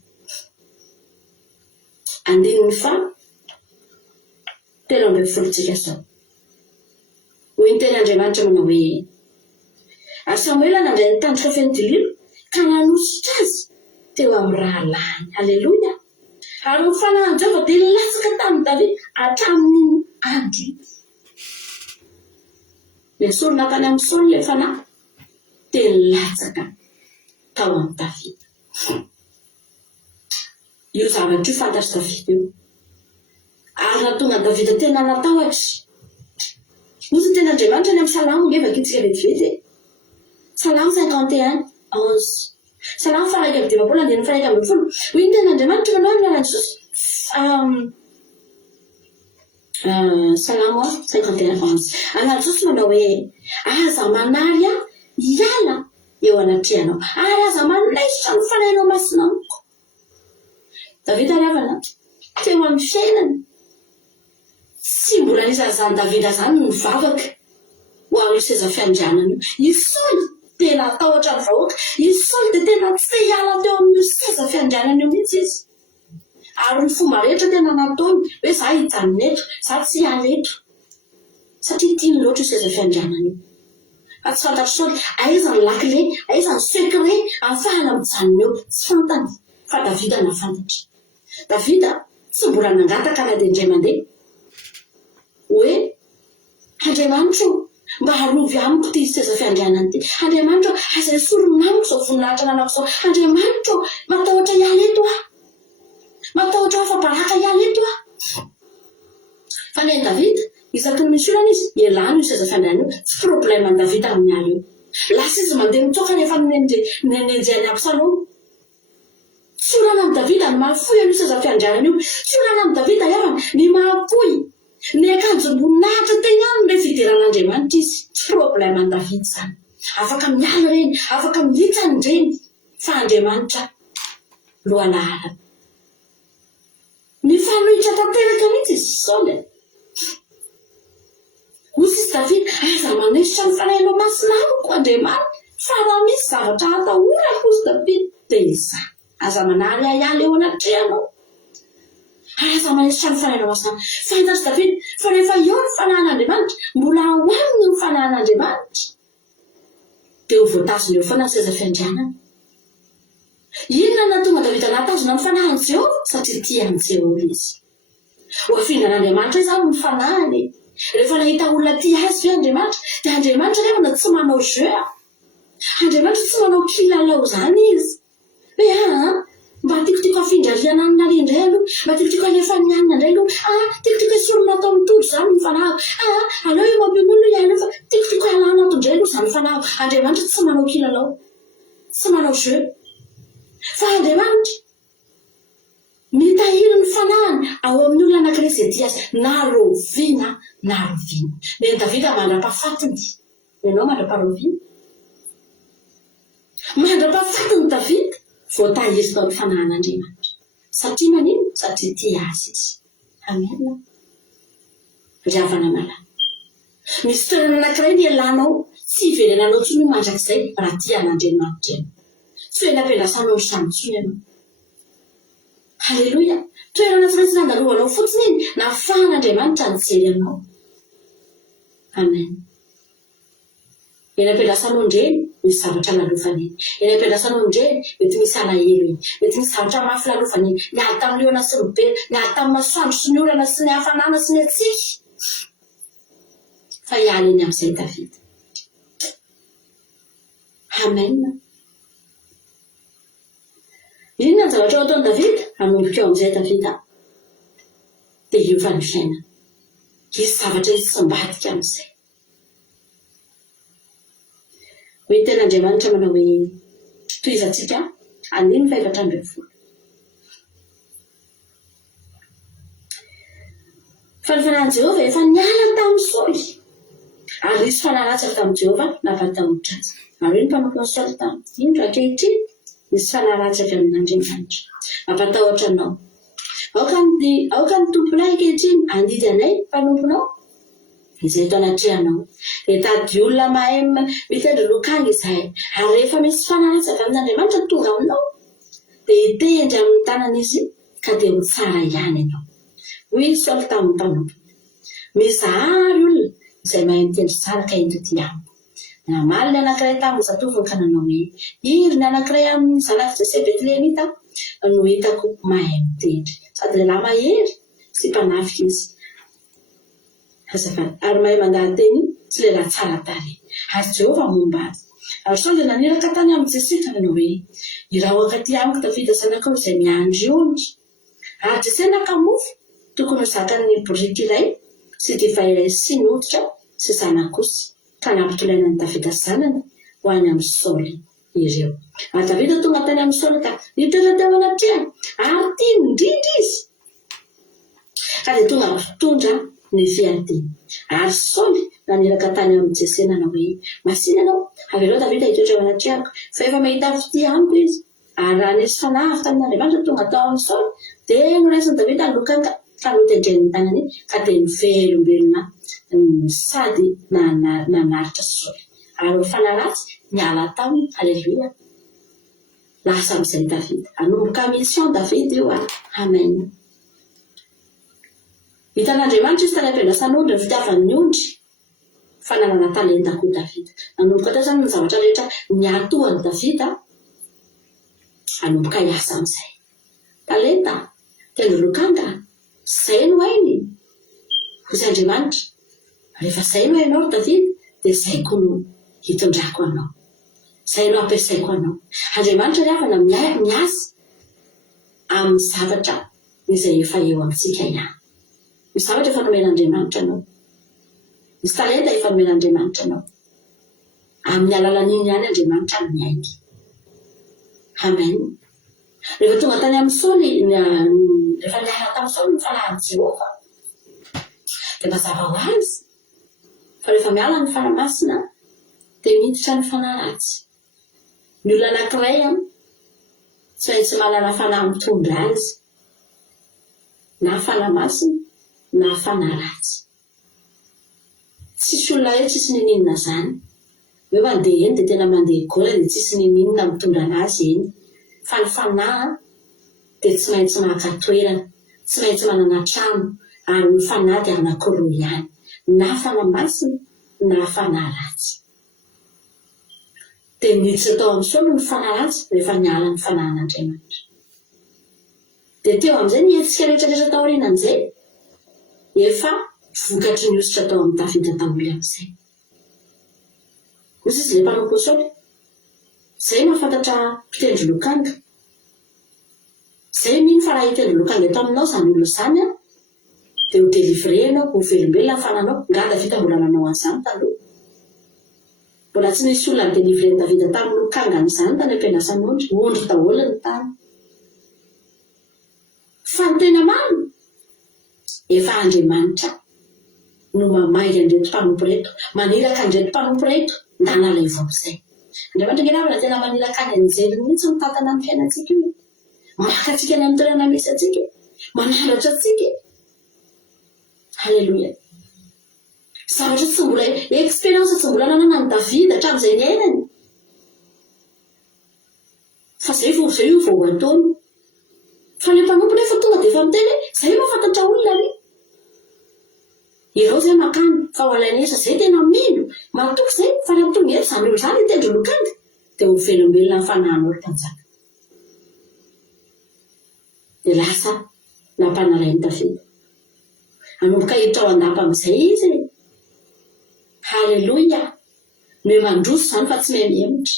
Andininy fa 13 zao. Hoy ny ten'Andriamanitra manao hoe ary Samuela nandray ny tandroka feno dililo ka nanositra azy teo amin'ny rahalahiny. Halleluja. Ary ny fanahin'i Jehovah dia latsaka tamin'ny Davida hatramin'ny andro. Ilay Saoly natany amin'ny Saoly ilay fanahy teny latsaka tao amin'ny Davida. Io zavatra io fantatry Davida io. Ary nahatonga Davida tena natahotra. Misy tena Andriamanitra any amin'ny Salamo ngevaka itsika vetivety. Salamo 51:11. Salamo faraika amin'ny dimampolo andiny faraika ambin'ny folo. Hoy ny tena Andriamanitra manao amin'ny anarana Jesosy. Salamo 51:11. Anarana Jesosy manao hoe aza manary hiala eo anatrehanao ary aza manolesotra ny fanahinao masina amiko. Davida ravana teo amin'ny fiainany tsy mbola nisy zany Davida zany mivavaka ho amin'ny seza fiandrianana io. Isaoly tena atahotra ny vahoaka. Isaoly dia tena tsy hiala teo amin'ny seza fiandrianana io mihitsy izy. Ary ny fomba rehetra tena nataony hoe za hijanona eto, za tsy hiala eto satria tiany loatra io seza fiandrianana io. Fa tsy fantatry Saoly aiza ny lakile, aiza ny secret ahafahana mijanona eo. Tsy fantany fa Davida nafantatra. Davida tsy mbola nangataka na dia indray mandeha hoe Andriamanitra mba harovy amiko ty seza fiandrianana ty. Andriamanitra aza esorina amiko zao voninahitra nanako zao. Andriamanitra matahotra hiala eto aho, matahotra hafa baraka hiala eto aho. Fa ny Davida isaky ny misy olana izy ialany io seza fiandrianana io. Tsy problème ny Davida amin'ny ala io. Lasa izy mandeha mitsoka rehefa nenjeny Absalomo. Tsy olana amin'ny Davida ny mahafoy io seza fiandrianana io. Tsy olana amin'ny Davida iavana ny mahapoy ny akanjom-boninahitra tena ny le fidiran'Andriamanitra izy. Tsy problème ny Davida zany. Afaka miala reny, afaka militsany reny fa Andriamanitra lohalala. Ny fanohitra tanteraka mihitsy izy Saoly. Hoy izy Davida aza manesotra ny fanahinao masina amiko Andriamanitra. Fa raha misy zavatra hatahorako hozy Davida dia iza aza manary hiala eo anatrehanao. Aza manesotra ny fanahinao masina. Fantatry Davida fa rehefa eo ny fanahin'Andriamanitra, mbola ao aminy ny fanahin'Andriamanitra, dia ho voatazona eo foana ny seza fiandrianana. Inona nahatonga Davida nahatazona ny fanahin'i Jehovah? Satria tiany Jehovah izy. Ho afindran'Andriamanitra izy amin'ny fanahiny. Rehefa nahita olona tia azy ve Andriamanitra, dia Andriamanitra rehefa tsy manao jeu. Andriamanitra tsy manao kilalao zany izy. Hoe mba tiako afindra-riana anina indray aloha, mba tiako alefa ny anina indray aloha, tiako esorina atao mitoro zany ny fanahy. Aleo io mampiamono ihany fa tiako alana ato indray aloha zany fanahy. Andriamanitra tsy manao kilalao, tsy manao jeu. Fa Andriamanitra mitahiry ny fanahiny ao amin'ny olona anankiray izay tia azy, na roviana na roviana. Ny Davida mandra-pahafatiny. Ianao mandra-paharoviana. Mandra-pahafatiny Davida voatahiry tao amin'ny fanahin'Andriamanitra. Satria manino? Satria tia azy izy. Amen. Ry havana malala. Misy toerana anankiray ny ialanao, tsy hiverenanao tsony mandrakizay raha tia an'Andriamanitra ianao. Tsy hoe nampiandrasanao ny sanontsony ianao. Halleluia. Toerana tsy maintsy nandalohanao fotsiny iny nahafahan'Andriamanitra nijery anao. Amen. Eny ampiandrasanao indreny misy zavatra lalofany iny. Eny ampiandrasanao indreny mety misy alahelo iny. Mety misy zavatra mafy lalofany iny. Niady tamin'ny leona sy ny be, niady tamin'ny masoandro sy ny orana sy ny hafanana sy ny atsiky. Fa hiala eny amin'izay Davida. Amen. Inona ny zavatra ataony Davida? Hanomboka eo amin'izay Davida. Dia hiova ny fiainana. Hisy zavatra izy tsy mbadika amin'izay. Hoe tena Andriamanitra manao hoe tohizantsika andiny 420. Fa ny fanahin'i Jehovah efa niala tamin'ny Saoly. Ary nisy fanaratsaka tamin'i Jehovah nampatahotra azy. Ary ny mpanompo ny Saoly tamin'ny indro ankehitriny nisy fanaratsaka amin'Andriamanitra. Mampatahotra anao. Aoka ny tomponay ankehitriny andidy anay mpanomponao. Izay tao anatrehanao. Dia tady olona mahay mitendry lokanga izahay. Ary rehefa misy fanaratsaka amin'Andriamanitra tonga aminao, dia hitendry amin'ny tanana izy ka dia ho tsara ihany ianao. Hoy Saoly tamin'ny mpanompo. Mizahary olona izay mahay mitendry tsara ka eto ity amiko. Namaly ny anankiray tamin'ny zatoviny ka nanao hoe iry ny anankiray amin'ny zanak'i Jese Betlehemita no hitako mahay mitendry. Sady lehilahy mahery sy mpanafika izy. Ary mahay mandahateny sy lehilahy tsara tarehy. Ary Jehovah momba azy. ary sao dia naniraka tany amin'ny Jesosy nanao hoe irahoaka ty amiko Davida zanakao izay miandry ondry ary Jesosy nakamofo tokony ho zakan'ny boriky iray sy divay iray sy noditra sy zanak'osy ka nampitolainan'ny Davida zanany ho any amin'ny Saoly ireo. Ary Davida tonga tany amin'ny Saoly ka nitondra teo anatrehany ary tiany indrindra izy ka dia tonga mpitondra ny fiadiany. Ary Saoly naniraka tany amin'ny Jesosy nanao hoe masina ianao avereo Davida hitondra eo anatrehako fa efa mahita fity amiko izy ary raha nisy fanahy tamin'Andriamanitra tonga tao amin'ny Saoly dia noraisiny Davida ny lokanga ka notendreny ny tanany ka dia nivelombelona sady nanaritra Saoly ary fanaratsy niala taminy. Haleluia. Lasa amin'izay Davida hanomboka mission Davida io amen. Hitan'Andriamanitra izy tany am-piandrasan'ondry ny fitiavan'ny ondry fa nanana talenta koa Davida. Nanomboka tao zany ny zavatra rehetra niatohan'i Davida hanomboka hiasa amin'izay talenta tendro lokanga zay no hainy hozy Andriamanitra. Rehefa zay no hainao Davida dia zay koa no hitondrako anao, zay no ampiasaiko anao. Andriamanitra ry havana miasa amin'ny zavatra izay efa eo amintsika ihany. Misy zavatra efa nomen'Andriamanitra anao, misy talenta efa nomen'Andriamanitra anao, amin'ny alalan'iny ihany Andriamanitra no miaingy. Amen. Rehefa tonga tany amin'ny Saoly, rehefa niara tamin'ny Saoly ny fanahin'i Jehova dia mazava ho azy fa rehefa miala ny fanamasina dia miditra ny fanaratsy. Ny olona anankiray tsy maintsy manana fanahy mitondra azy na fanamasina na fanaratsy. Tsisy olona hoe tsisy nininona zany hoe mandeha eny dia tena mandeha gola dia tsisy nininona mitondra anazy eny. Fa ny fanahy dia tsy maintsy maka toerana, tsy maintsy manana trano ary ny fanahy dia anankiroa ihany, na fanamasina na fanaratsy. Dia niditra tao amin'ny Saoly ny fanaratsy rehefa niala ny fanahin'Andriamanitra. Dia teo amin'izay nietsika rehetrarehetra tao aorianan'izay efa vokatry ny ositra tao amin'ny Davida daholo amin'izay. Hozy izy ilay mpanompo Saoly, zay mahafantatra mpitendry lokanga, zay mino fa raha hitendry lokanga eto aminao zany olo zany dia ho delivre anao, ho velombelona ny fananao. Nga Davida mbola nanao an'izany taloha, mbola tsy nisy olona nidelivre ny Davida tamin'ny lokanga n'izany tany am-piandrasan'ondry, ondry daholo ny tany. Fa ny tena marina efa Andriamanitra no mamaily an'ireto mpanompo reto, maniraka an'ireto mpanompo reto nda nalaivoako izay. Andriamanitra ngeravana tena maniraka any anjery mihitsy mitantana ny fiainantsika io, maka antsika any amin'ny toerana misy antsika, manaratra antsika. Haleluia. Zavatra tsy mbola expérience tsy mbola nanana ny Davida hatramin'izay niainany, fa zay io vao ataony. Fa ilay mpanompo nefa tonga dia efa miteny zay mahafantatra olona ry ireo zay makany fa ho alainesa zay tena mino matoky zay fa raha tonga eto zany olo zany hitendry lokanga dia ho velombelona ny fanahinao ry mpanjaka. Dia lasa nampanarainy Davida hanomboka hiditra ao an-dapa amin'izay izy. Haleluia. Mihe mandroso zany fa tsy mihe mihemitra,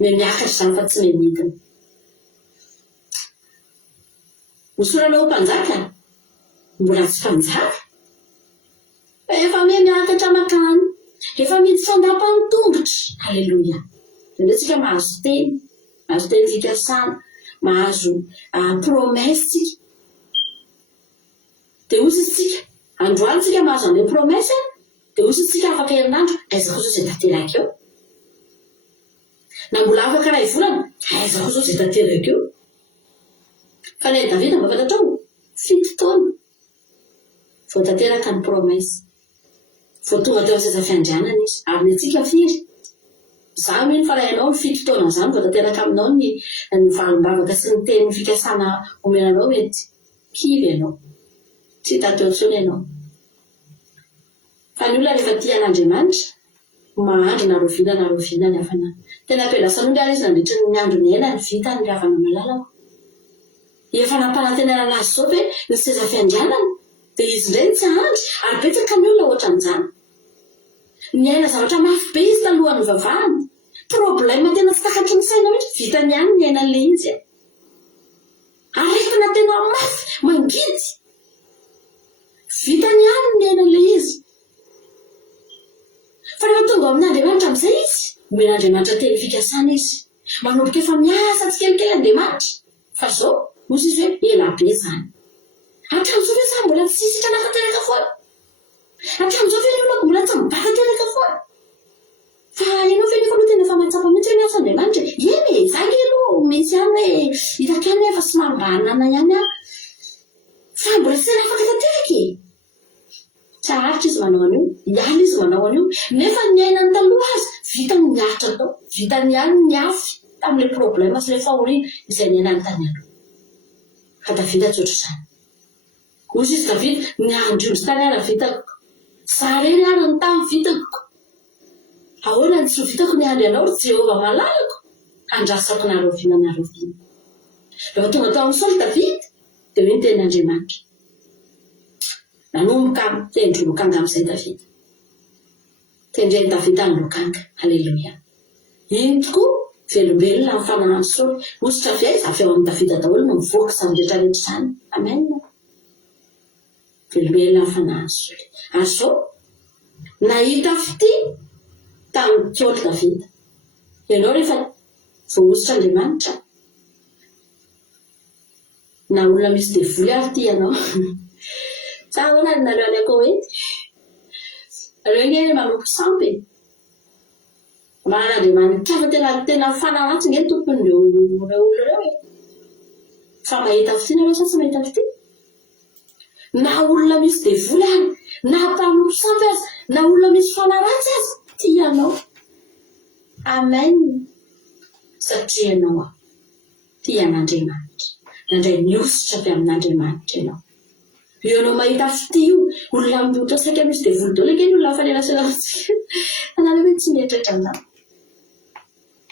mihe miakatra zany fa tsy mihe midina. Hosorana ho mpanjaka mbola tsy mpanjaka, efa mihe miakatra makany, efa miditra an-dapa ny tongotra. Haleluia. Indray tsika mahazo teny fikasana, mahazo promesse tsika. Dia ozy isika androany tsika mahazo an'ilay promesse, dia ozy isika afaka herinandro aiza koa zao zay tanteraka eo. Na mbola afaka iray volana aiza koa zao zay tanteraka eo. Fa ilay Davida mba fantatrao 7 taona vao tanteraka ny promesse, vao tonga teo amin'ny seza fiandrianana izy. Ary ny antsika firy za mino fa raha ianao ny 7 taona zany vao tanteraka aminao ny valim-bavaka sy ny teny fikasana omenanao mety kivy ianao, tsy tateo intsony ianao. Fa ny olona rehefa tia an'Andriamanitra mahandro na roviana ny hafana. Tena ampiandrasan'ondry ary izy nandritry ny andro ny aina ny vitany ny havana malalako. Efa nampanantenana azy zao hoe ny seza fiandrianana dia izy indray tsy ahandry ary betsaka ny olona ohatran'izany. Niaina zavatra mafy be izy talohan'ny vavahany. Problème tena tsy takatry ny saina mihitsy vitany ihany niaina le izy. Aretina tena mafy mangidy. Vitany ihany niaina le izy. Fa rehefa tonga amin'Andriamanitra amin'izay izy, omen'Andriamanitra teny fikasana izy. Manomboka efa miasa tsikelikely Andriamanitra. Fa zao, nosy izy hoe ela be zany. Hatramin'izao ve sa mbola tsy sitrana tanteraka foana? Hatramin'izao ve olona mbola tsy mibaka teraka foana? Fa ianao ve nefa aloha tena efa mahatsapa mihitsy hoe miasa Andriamanitra? Eny e, za kely aloha misy ihany hoe hitako ihany efa somary mba hanana ihany aho. Fa mbola tsy tena afaka tanteraka e. Tsaharitra izy manao an'io, hiala izy manao an'io. Nefa ny ainany taloha azy, vitany miaritra tao, vitany ihany miafy tamin'ilay problème sy ilay fahoriana izay niainany tany aloha. Ka Davida tsy ohatr'izany. Hozy izy Davida, ny andrindro tany ara vitako. Sareny ary ny tany vitako. Ahoana ny tsy ho vitako ny andro ianao, Jehovah malalako. Andrasako nareo vina nareo vina. Rehefa tonga tao amin'ny Saoly Davida, dia hoe ny tenin'Andriamanitra. Nanomboka tendry lokanga amin'izay Davida. Tendreny Davida ny lokanga. Halleluia. Iny tokoa velombelona amin'ny fanahan'ny Saoly. Ositra avy avy ao amin'ny Davida daholo no mivoaka izany rehetrarehetra izany. Amen. Velombelona amin'ny fanahan'ny Saoly. Ary zao nahita fity tamin'ny Saoly Davida. Ianao rehefa voaositra Andriamanitra, na olona misy devoly ary ty ianao. Sa ahoana ny nareo any akoho hoe reo nge manompo sampy. Manan'Andriamanitra fa tena fanaratsy nge tompon'ireo olona reo e. Fa mahita fity nareo sa tsy mahita fity? Na olona misy devoly ary, na mpanompo sampy azy, na olona misy fanaratsy azy, ty ianao. Amen. Satria ianao ty an'Andriamanitra. Nandray niositra avy amin'Andriamanitra ianao. Ianao mahita fity io, olona miotra saika misy devoly daholo kely olona fanelaselatsika. Anareo hoe tsy mieritreritra an'izany.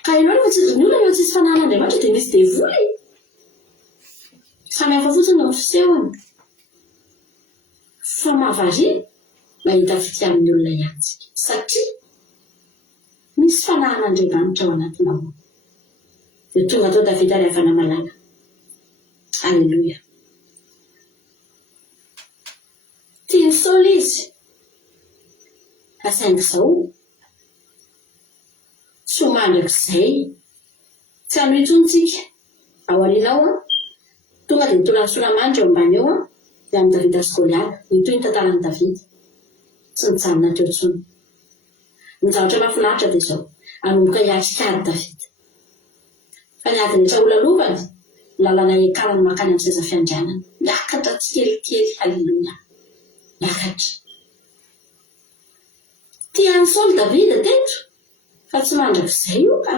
Ka ianao rehefa tsy ny olona rehefa tsisy fanahin'Andriamanitra dia misy devoly. Samy hafa fotsiny ny fisehony. Fa mahavariana mahita fity amin'ny olona ihansika. Satria misy fanahin'Andriamanitra ao anatina ao. Dia tonga tao Davida rehefa namalala. Halleluia. Tiany Saoly izy. Asaingy izao. Tsy ho mandrakizay. Tsy hanao intsontsika. Ao aorianao tonga dia nitolany Solamandry eo ambany eo dia amin'ny Davida sy Goliath. Nitoy ny tantaran'i Davida. Tsy nijanona teo intsony. Ny zavatra mahafinaritra dia izao. Hanomboka hiatrikary Davida. Fa niady rehetra olona lovany, lalana ekarany makany amin'ny seza fiandrianana. Miakatra tsikelikely. Halleluia. Miakatra. Tian'ny Saoly Davida teto, fa tsy mandrakizay io ka.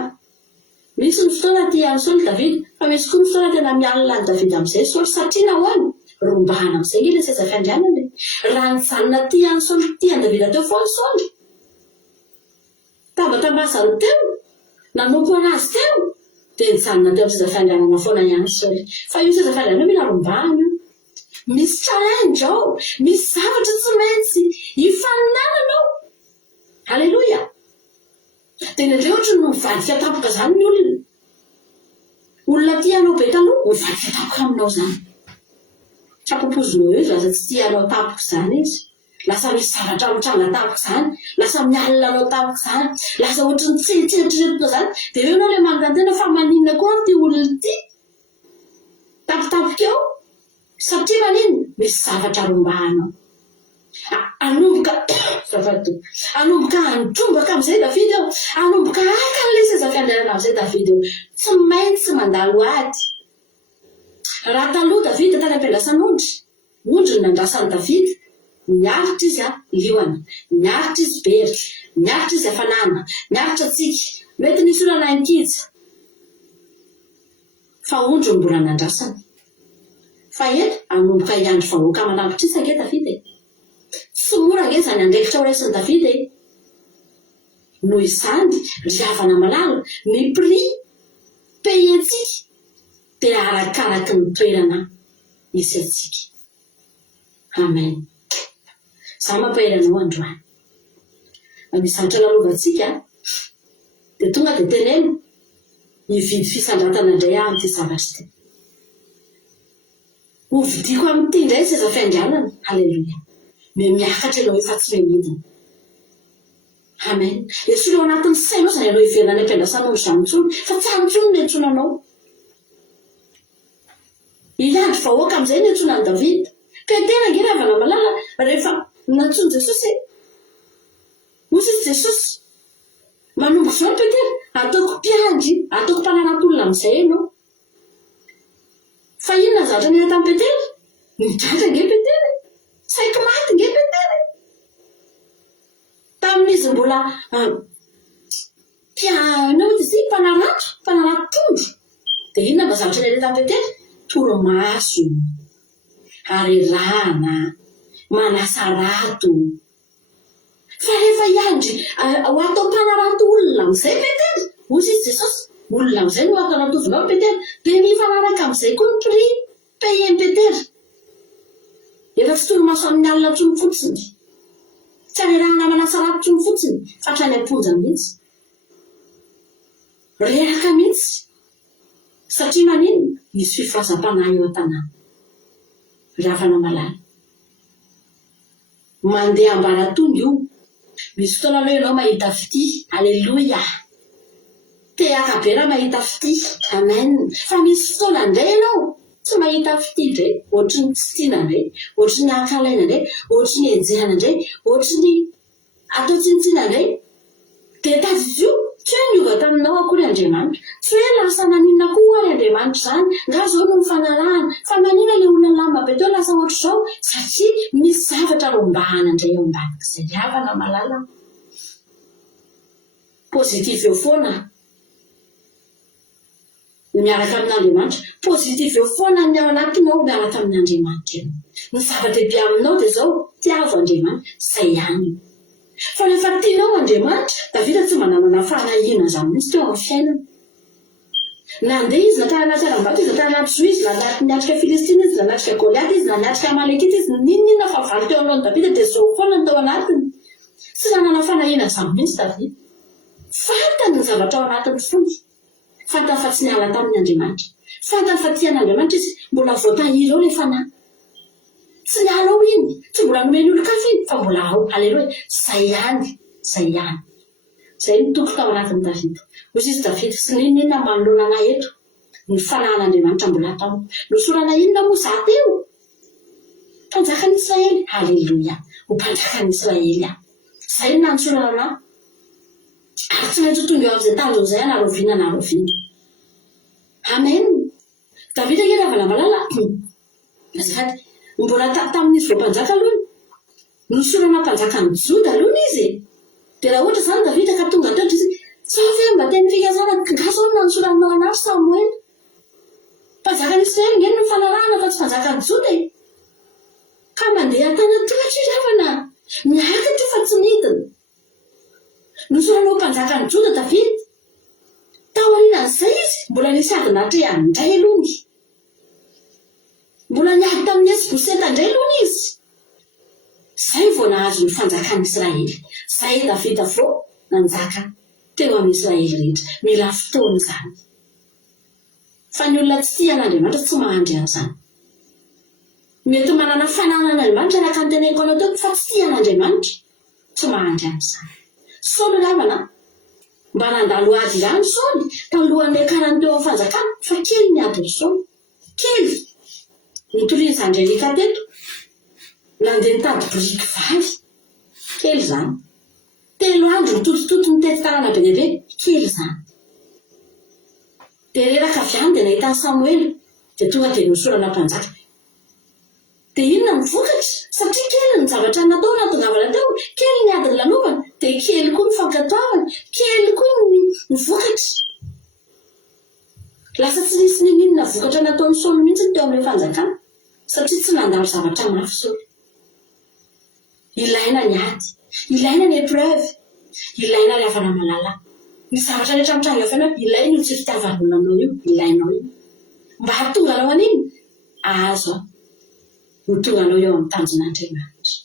Misy ny fotoana tian'ny Saoly Davida, fa misy koa ny fotoana tena mialina ny Davida amin'izay Saoly satria nahoany rombahana amin'izay ilay seza fiandrianana. Raha nijanona tian'ny Saoly tian'ny Davida teo foana Saoly. Tabatambazany teo, nanompo anazy teo, dia nijanona teo amin'ny seza fiandrianana foana ihany Saoly. Fa io seza fiandrianana mila rombahana io. Misy challenge ao, misy zavatra tsy maintsy hifaninana ao. Halleluia. Dia indrindra ohatra no mivadika tampoka izany ny olona. Olona tianao be taloha, mivadika tampoka aminao izany. Trapopozinao io lasa tsy tianao tampoka izany izy. Lasa misy zavatra mitranga tampoka izany, lasa mialina anao tampoka izany, lasa ohatra ny tseritreritreritina izany. Dia eo ianao ilay manontany fa maninona koa ty olona ity? Tampotampoka eo. Satria manino misy zavatra rombahanao. Anomboka antrombaka amin'izay Davida eo. Anomboka aka n'ilay seza fiandrianana amin'izay Davida eo. Tsy maintsy mandalo ady. Raha taloha Davida tany am-piandrasan'ondry, ondry ny nandrasan'i Davida, miaritra izy lioana, miaritra izy beritra, miaritra izy hafanana, miaritra tsika. Mety nisy olana ankija. Fa ondry ny mbola nandrasana. Fa eto anomboka hiandry vahoaka manambitra isake Davida. Tsy mora nge izany andraikitra ho raisin'i Davida e. Noho izany ry havana malala ny prix payentsika dia arakaraky ny toerana misy antsika. Amen. Za mampaheranao androany. misatra lalovatsika dia tonga dia teneno hividy fisandratana indray amin'ity zavatra ity. Hovidiko amin'ity indray seza fiandrianana. Halleluja. Miakatra ianao efa tsy memidina. Amen. Yesu eo anatin'ny sainao izany ianao hiverina any am-piandrasanao izany intsony fa tsy antsony ny antsonanao. Hiandry vahoaka amin'izay ny antsonan'i Davida. Petera nge avana malala rehefa nantsony Jesosy. Hoy izy Jesosy manomboka izao ny Petera, ataoko mpiandry, ataoko mpananatolona amin'izay ianao. Fa inona ny zavatra neny tamin'ny Petera? Nidratra nge Petera. Saiko maty nge Petera. Tamin'izy mbola mpanarato tondro. Dia inona mba zavatra neny tamin'ny Petera? Toromaso, arerana, manasarato. Fa rehefa iandry ho atao mpanarato olona amin'izay Petera. Hoy izy Jesosy, olona amin'izay no atao anatovinao Petera. Dia mifanaraka amin'izay koa ny prix payen Petera. Efa tsy toromaso amin'ny alina ntsony fotsiny. Tsy arerana manasarato ntsony fotsiny. Fa hatrany am-ponja mihitsy. Reraka mihitsy. Satria manino? Misy fifahazam-panahy eo an-tanàna. Ravana malala. Mandeha ambaratonga io. Misy fotoana aloha ianao mahita fity. Alleluia. Te-haka be raha mahita fity. Amen. Fa misy fotoana indray ianao tsy mahita fity indray. Ohatry ny tsy tiana indray. Ohatry ny hankalaina indray. Ohatry ny ejehana indray. Ohatry ny atao tsintsiana indray. Dia tazitra io. Tsy hoe niova taminao akory Andriamanitra. Tsy hoe lasa naninona koa ary Andriamanitra izany. Nga zao no mifanarahana. Fa manina ilay olona lamba be teo lasa ohatry izao. Satria misy zavatra rombahana indray eo ambadik'izay. Havana malala. Pozitif eo foana. Miaraka amin'Andriamanitra. Pozitif eo foana ny ao anatinao miaraka amin'Andriamanitra. Ny zava-dehibe aminao dia izao tiavo Andriamanitra. Izay ihany. Fa rehefa tianao Andriamanitra, Davida tsy manana fanahina izany mihitsy teo amin'ny fiainana. Nandeha izy natao anaty haram-bato izy, natao anaty zo izy, natrika Filistina izy, natrika Goliath izy, natrika Amalekita izy, ninona fa valy teo alohan'i Davida dia izao foana ny tao anatiny. Tsy nanana fanahina izany mihitsy Davida. Fantany ny zavatra ao anatiny foana. Fantany fa tsy niala tamin'ny Andriamanitra. Fantany fa tian'Andriamanitra izy, mbola voatahiry ao ilay fanahy. Tsy niala ao iny, tsy mbola nomeny olo-kafe iny, fa mbola ao. Alleluia. Izay ihany, izay ihany. Izay ny toko tao anatin'ny Davida. Hoy izy Davida, tsy ninona manoloana anahy eto. Ny fanahan'Andriamanitra mbola tao. Nosorana inona moa izaho teo? Mpanjakan'Israely. Alleluia. Ho mpanjakan'Israely aho. Izay no nansorana anahy. Ary tsy maintsy tonga eo amin'izay tanjo izay anaroviana. Amen. Davida nge ravana malala. Azafady. Mbola tamin'izy vao mpanjaka aloha. Nosorana mpanjaka ny Joda aloha izy. Dia raha ohatra izany Davida ka tonga teo izy. Sao ve mba teny fikazana nga zao no nanosoranao anazy Samuel. Mpanjakan'Israely nge no fanarahana fa tsy mpanjakan'ny Joda e. Ka mandeha tany an-tohatra ravana. Miakatra fa tsy midina. Nosoranao mpanjakan'ny Joda Davida. Tao aorian'izay izy mbola nisy adinatra handray aloha. Mbola niady tamin'ny Esiboseta indray aloha izy. Izay vao nahazo ny fanjakan'Israely. Izay Davida vao nanjaka teo amin'ny Israely rehetra. Mila fotoana izany. Fa ny olona tsy tia an'Andriamanitra tsy mahandry an'izany. Mety manana fananan'Andriamanitra araka ny teneniko anao teo fa tsy tia an'Andriamanitra tsy mahandry an'izany. Saoly ravana. Mba nandalo ady ihany Saoly talohan'ny akarany teo amin'ny fanjakana fa kely ny ady Saoly. Kely. Nitoriany Angelika teto. Nandeha nitady biriky vary. Kely izany. 3 andro mitotototo mitety tanàna be lehibe. Kely izany. Dia reraka avy any dia nahitany Samuel. Dia tonga dia nosorana mpanjaka. Dia inona ny vokatra? Satria kely ny zavatra natao natongavana teo. Kely ny adiny lanovana. Dia kely koa ny fankatoavana. Kely koa ny vokatra. Lasa tsy nisy ninona vokatra nataon'ny Saoly mihitsy teo amin'ny fanjakana. Satria tsy nandalo zavatra mafy Saoly. Ilaina ny ady. Ilaina ny épreuve. Ilaina ny havana malala. Ny zavatra rehetra mitranga fiainana, ilaina io tsy fitiavan'olonanao io. Ilainao io. Mba hatonga anao an'iny? Azo. Ho tonga anao eo amin'ny tanjon'Andriamanitra.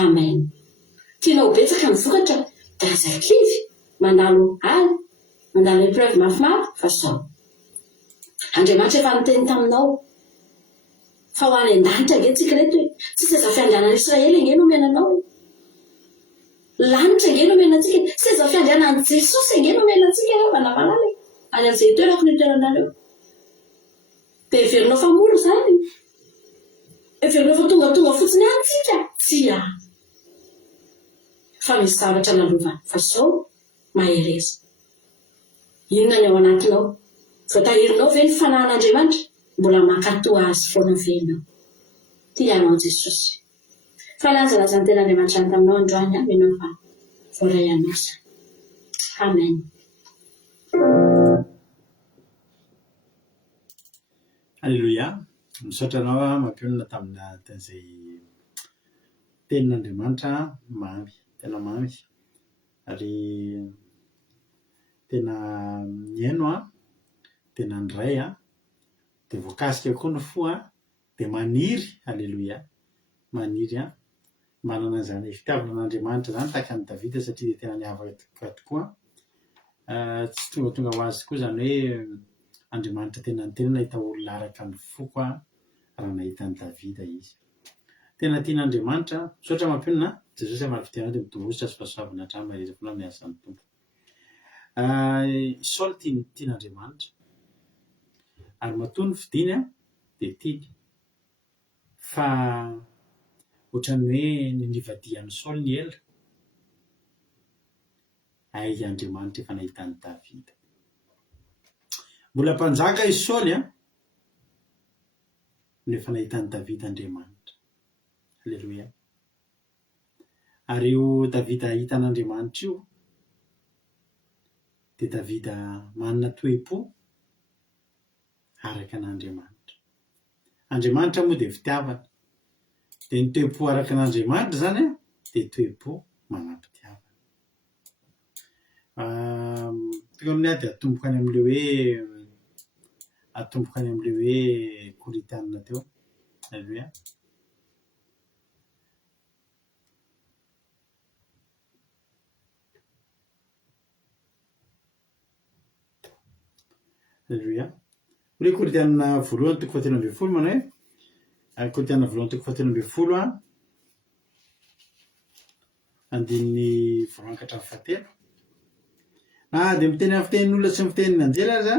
Amen. tianao betsaka ny vokatra da zakivy mandalo ala mandalo épreuve mafimafy fa sao Andriamanitra efa niteny taminao fa ho any an-danitra nge tsika reto hoe tsy seza fiandrianan'i Israely nge nomenanao lanitra nge nomenantsika seza fiandrianan'i Jesosy nge nomenantsika manamalala any amin'izay toerako ny toeranareo dia heverinao fa mora zany heverinao fa tonga fotsiny antsika tsia fa misy zavatra nalovana fa sao mahereza inona ny ao anatinao voatahirinao ve ny fanahin'Andriamanitra mbola makatoa azy foana venao tianao Jesosy fa lanjalazany tena Andriamanitra ny taminao androany ianao fa voaray anao zany amen. Alleluia. Misaotra anao mampionana tamina tan'izay tenin'Andriamanitra mamy tena mamy ary tena mihaino tena ndray dia voakasika koa ny fo dia maniry. Alleluia. Maniry manana izany fitiavana an'Andriamanitra zany tahaka ny Davida satria dia tena niavaka tokoa. Tsy tonga ho azy koa zany hoe Andriamanitra tena niteny nahita olona araka ny foko raha nahita ny Davida izy. Tena tian'Andriamanitra. Misaotra mampionana. Jesosy amary fitiavana dia mitovositra sy fahasoavana hatrany mareza foana ny asan'ny tompo. Saoly tian'Andriamanitra ary matoa ny fidiny dia tiany fa ohatran'ny hoe nivadihan'ny Saoly ny ela ay Andriamanitra efa nahitany Davida. Mbola mpanjaka izy Saoly nefa nahitany Davida Andriamanitra. Alleluia. Ary io Davida hitan'Andriamanitra io dia Davida manana toe-po araka an'Andriamanitra. Andriamanitra moa dia fitiavana dia ny toe-po araka an'Andriamanitra zany dia toe-po manam-pitiavana. Teo amin'ny ady atomboka any amin'ilay hoe Korintianina teo. Alleluia. Alleluia. Hoe Korintianina voalohany toko 7:10 manao hoe Korintianina voalohany toko 7:10 andininy 9-7. Dia miteny amin'ny fitenin'olona sy mitenin'ny anjely aza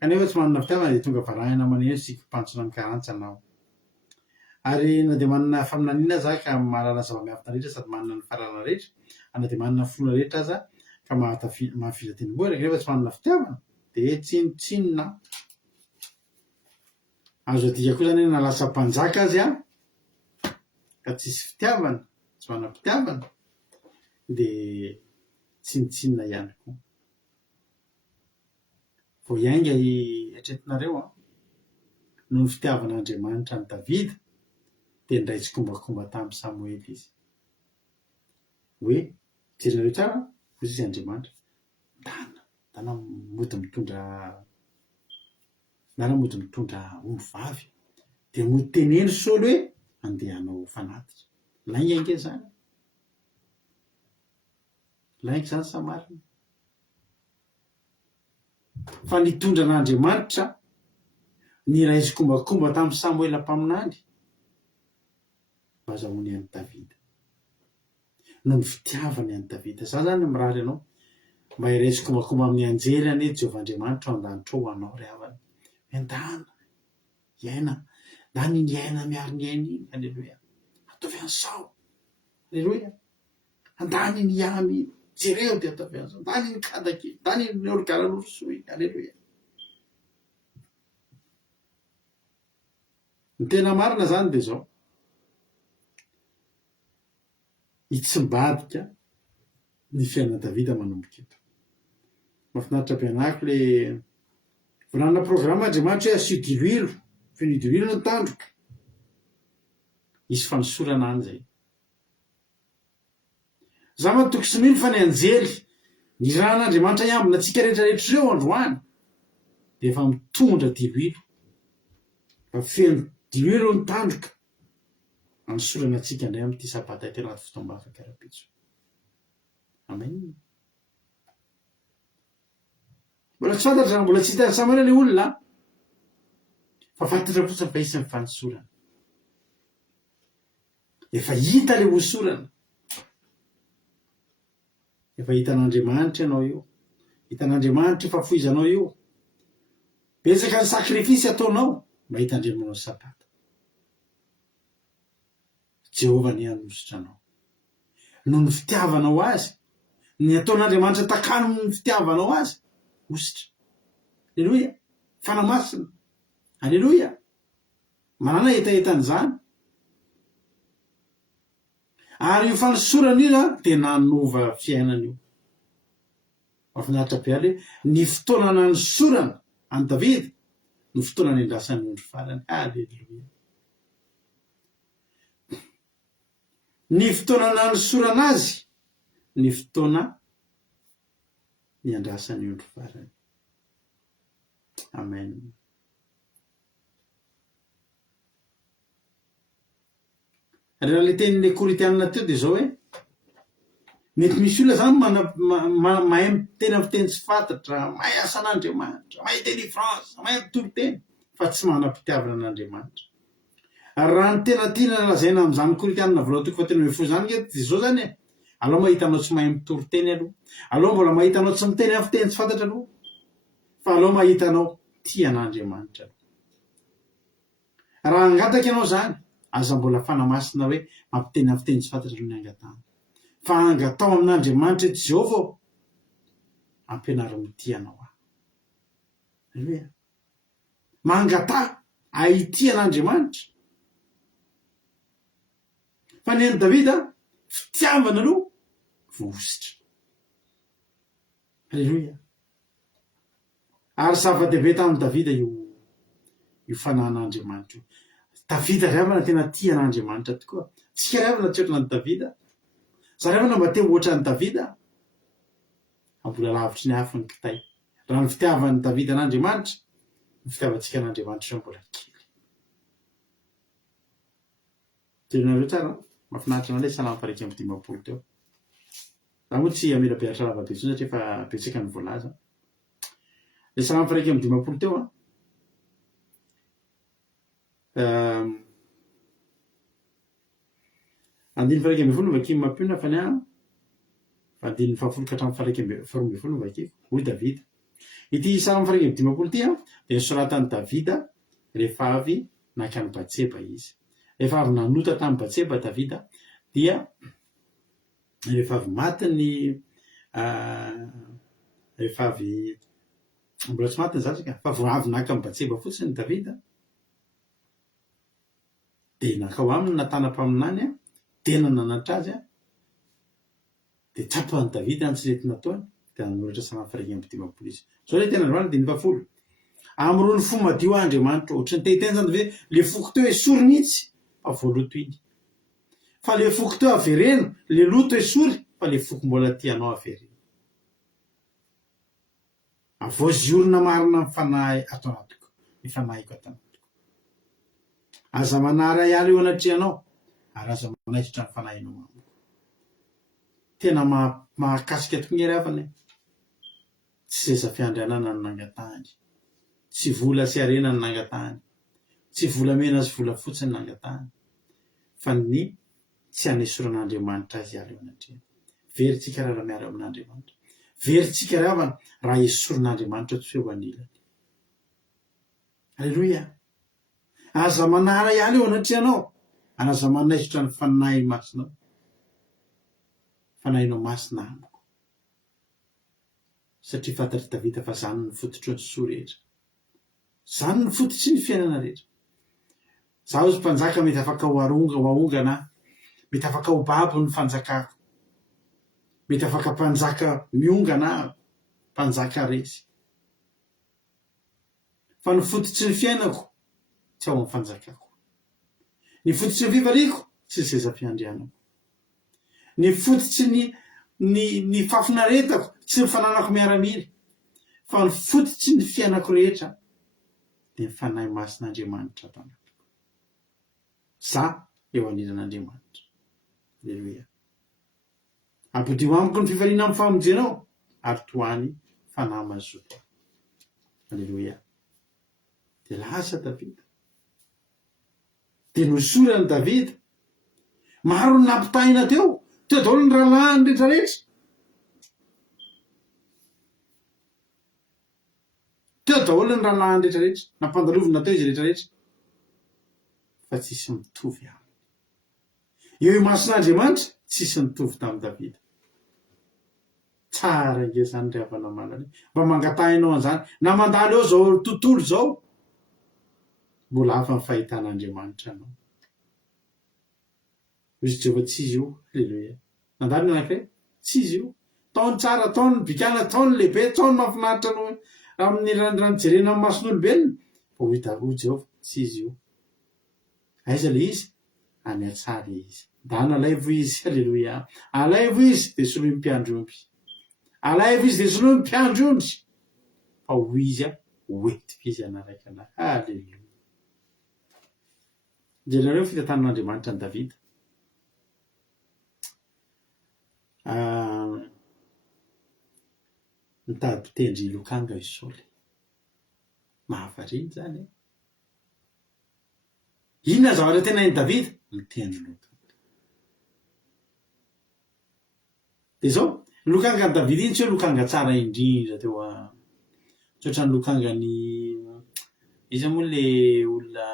kanefa tsy manana fitiavana dia tonga varahina maneno sika mpantsona mikarantsa anao. Ary na dia manana faminaniana aza ka mahalala zava-miafina rehetra sady manana ny fahalalana rehetra, na dia manana fotoana rehetra aza ka mahavita tendrombohitra kanefa tsy manana fitiavana dia tsinotsinona. Azo adika koa zany na lasa mpanjaka azy ka tsisy fitiavana, tsy manam-pitiavana dia tsinotsinona ihany koa. Vao hiainga eritreretinareo noho ny fitiavan'Andriamanitra ny Davida dia ndray tsy kombakomba tamin'ny Samuely izy hoe jerinareo tsara hoy izy Andriamanitra dana mody mitondra omby vavy dia mody teneny Saoly hoe andeha hanao fanatitra. Lainga nge zany, lainga zany samarina fa nitondra an'Andriamanitra ny iray sy kombakomba tamin'ny Samuel mpaminany mba azahoany an'i Davida no ny fitiavany an'i Davida. Za zany mirary ianao mba iray sy kombakomba amin'ny anjely ane Jehovah Andriamanitra ao an-danitra ao anao ry havana endana iaina dany ny iaina miaro ny aina iny. Alleluia. Ataovy an'izao. Alleluia. Andany ny amy jereo dia ataovy an'izao. Andany ny kadaky, andany ny olon-galan'orosoy. Alleluia. Ny tena marina zany dia zao hitsimbadika ny fiainana Davida manomboka eto. Mahafinaritra mpianako le volana programa Andriamanitra hoe asio diloilo feno diloilo ny tandroka. Isy fanosorana any zay. Za matoko sy mino fa ny anjely ny ran'Andriamanitra iambina antsika rehetrarehetra ireo androany dia efa mitondra diloilo, fa feno diloilo ny tandroka anosorana antsika indray amin'ity sabata ity anaty fotoam-bavaka ara-pitso. amen. Mbola tsy fantatra, mbola tsy hitany samana le olona, fa fantatra fotsiny fa isan'ny fanosorana. Efa hita le hosorana, efa hitan'Andriamanitra ianao io, hitan'Andriamanitra efa foizanao io. Betsaka ny sakrifisy ataonao mba hitandremanao Sabata. Jehovah ny hanositra anao noho ny fitiavanao azy, ny ataon'Andriamanitra takano ny fitiavanao azy, ositra. Aleloia, fanamasina. Aleloia, manana etaetan'izany. Ary io fanosorana io dia nanova fiainana io. Mahafinaritra be ale ny fotoana nanosorana an Davida no fotoana niandrasan'ny ondry farany. Aleloia. Ny fotoana nanosorana azy, ny fotoana niandrasan'ny ondry farany. Amen. Raha le tenin'le Koritianina teo dia zao hoe mety misy olona zany mahay miteny amin'ny teny tsy fantatra, mahay asan'Andriamanitra, mahay délivrance, mahay mitoro-teny, fa tsy manam-pitiavana an'Andriamanitra. Raha ny tena tiana lazaina amin'izany Koritianina voalohany toko fahatelo ambin'ny folo zany dia zao zany alao mahitanao tsy mahay mitoro-teny aloha, alao mbola mahitanao tsy miteny amin'ny teny tsy fantatra aloha, fa alao mahitanao tia an'Andriamanitra. Raha angataka ianao zany, aza mbola fanamasina hoe mampiteny amin'ny teny tsy fantatra aloha ny angatahana, fa angatao amin'Andriamanitra eto Jehovah ampianariny tia anao aho. Aleluia. Mangatà aitia an'Andriamanitra. Fa ny an'i Davida fitiavana aloha voositra. Aleluia. Ary zava-dehibe tamin'i Davida io fanan'Andriamanitra io. Davida ry havana tena tia an'Andriamanitra tokoa. Tsika ry havana tsy ohatran'i Davida. Zary havana mba teo ohatran'i Davida. Mbola lavitry ny hafa ny kitay. Raha ny fitiavan'i Davida an'Andriamanitra, ny fitiavantsika an'Andriamanitra mbola kely. Jerena tsara, mahafinaritra an'ilay salama faha 150 teo. Raha moa tsy amela peratra lava be satria efa betsaka ny voalaza. Le salama faha 150 teo andiny faha 150 vakimy mampiona fa ny andiny fahafolo ka hatramin'ny faha 12 vakivo hoy Davida. Ity salama faha 150 ity dia nosoratan'i Davida rehefa avy nakany Batseba izy. Rehefa avy nanota tamin'i Batseba Davida dia rehefa avy maty ny rehefa avy mbola tsy maty ny zasika fa vao avy naka amin'ny Batseba fotsiny Davida dia nakao aminy natana-paminany tena nanatra azy dia tsapan'i Davida ny tsy nety nataony dia nanoratra salama faha 150 izy. Zao ilay tena androany dia ny 10. Amrony fo madio Andriamanitra ohatry ny tehiteny zany hoe le foko teo esory mihitsy fa voaloto iny, fa le foko teo avereno le loto esory fa le foko mbola tianao avereno. Avoziorina marina amin'ny fanahy ato anatiko, ny fanahiko ato anatiko. Aza manara ihany eo anatrianao ary aza manaisitra ny fanahinao amiko. Tena mahakasika tokoa ny havana. Tsy seza fiandrianana ny nangatahany, tsy vola sy arena ny nangatahany, tsy volamena sy volafotsy ny nangatahany, fa ny tsy hanesoran'Andriamanitra azy ary eo anatrehany. Veritsika raha miara amin'Andriamanitra, veritsika ry havana raha esoran'Andriamanitra tsy eo anilany. Aleloia. Aza manara ihany eo anatrehanao, aza manaisitra ny fanahy masinao, fanahinao masina amiko. Satria fantatry Davida fa zany ny fototry ny soa rehetra, zany ny fototry ny fiainana rehetra. Zaho ozy mpanjaka mety afaka ho ahongana, mety afaka ho babo ny fanjakako, mety afaka mpanjaka miongana, mpanjaka resy, fa ny fototry ny fiainako tsy ao amin'ny fanjakako. Ny fototry ny fivaliako tsy seza fiandrianako. Ny fototry ny fafinaretako tsy ny fananako miaramily, fa ny fototry ny fiainako rehetra dia ny fanahy masin'Andriamanitra ato anatiko. Za eo anilan'Andriamanitra. Aleluia. ampidio amiko ny fivaliana amin'ny famonjenao ary toany fanahy mazoto. Alleloia. De lasa Davida, de nosorany Davida, maro ny nampitahina teo daholo ny rahalahy rehetrarehetra, teo daholo ny rahalahy rehetrarehetra, nampandalovina teo izy rehetrarehetra, fa tsisy mitovy aminy. Eo imason'Andriamanitra tsisy mitovy tamin'ny Davida. Tsara nge zany ry havana manana, mba mangatahinao an'izany na mandalo eo zao tontolo zao, mbola hafa ny fahitan'Andriamanitra anao. Izy Jehovah tsy izy io. Alleluia. Nandalo ny anankiray, tsy izy io. Taony tsara, taony bikana, taony lehibe, taony mahafinaritra anao amin'ny raha jerena amin'ny mason'olombelona. Ho hita ho Jehovah tsy izy io. Aiza le izy? Any atsara izy. Dana alaivo izy. Alleluia. Alaivo izy de soloy mpiandry-omby. Alaivo izy de soloy mpiandry-ondry. Fa ho izy hoetika izy anaraka anahy. Alleluia. Jereo fitantanan'Andriamanitra ny Davida. Mitady mpitendry lokanga i Saoly. Mahavariny zany. Inona zavatra tena hainy Davida? Mitendry lokanga. De zao, lokanga ny Davida iny tsy hoe lokanga tsara indrindra teo tsotra ny lokanga ny iza moa le olona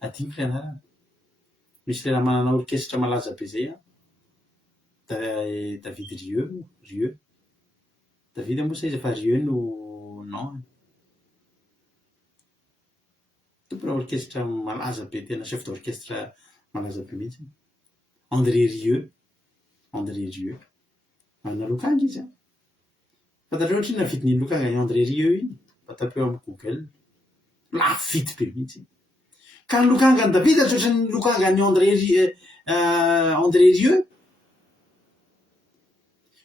adiniko le anarana. Misy le raha manana orchestre malaza be zay David Rieu. Davida moa sa izy fa Rieu no non. Tompona orchestre malaza be tena chef d'orchestre malaza be mihitsy. André Rieu. Manana lokanga izy. Fantatrao ohatry na vidiny lokanga i André Rieu iny. Tapeo amin'ny Google. Lafo vidy be mihitsy. Ka ny lokanga ny Davida tsotra ny lokanga ny André Rieu.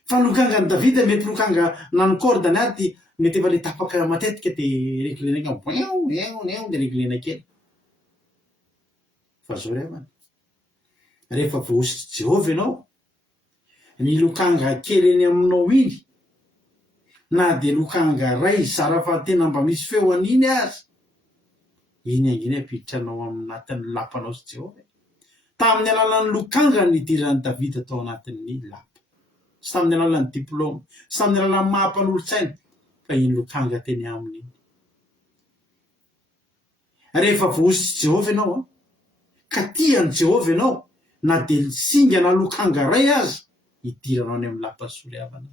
Fa ny lokanga ny Davida mety lokanga nany cordany ary mety efa le tapaka matetika de reglena de reglena kely. Fa zao revana. Rehefa voasitry Jehovah ianao, ny lokanga kely eny aminao iny, na de lokanga ray sara fa tena mba misy feo an'iny azy, iny anginy apiditranao aminatin'ny lapanao sy Jehovah. Tamin'ny alalan'ny lokanga ny idiran'ny Davida tao anatin'ny lapa. Sy tamin'ny alalan'ny diplôma, sy tamin'ny alalan'ny mahampanolo-tsaina, fa iny lokanga teny aminy iny. Rehefa voasitry Jehovah ianao, ka tian'ny Jehovah ianao, na de singana lokanga ray azy, idiranao any amin'ny lapa soriavana.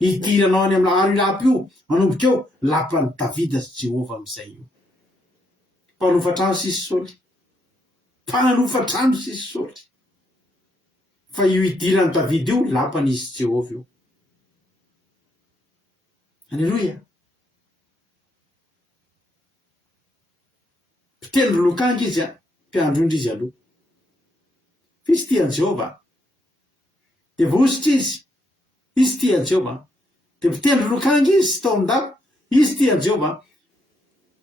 Idiranao any amin'ny ary lapa io, manomboka eo, lapan'ny Davida sy Jehovah amin'izay io. Mpanofatrano sisy Saoly. Mpanofatrano sisy Saoly. Fa io idiran'ny Davida io, lapan'izy Jehovah io. Alleluia. Mpitendry lokanga izy, mpiandrondry izy aloha. Izy tian'i Jehovah. De voasitry izy tian'i Jehovah. De mpitendry lokanga izy, tao an-dapa, izy tian'i Jehovah.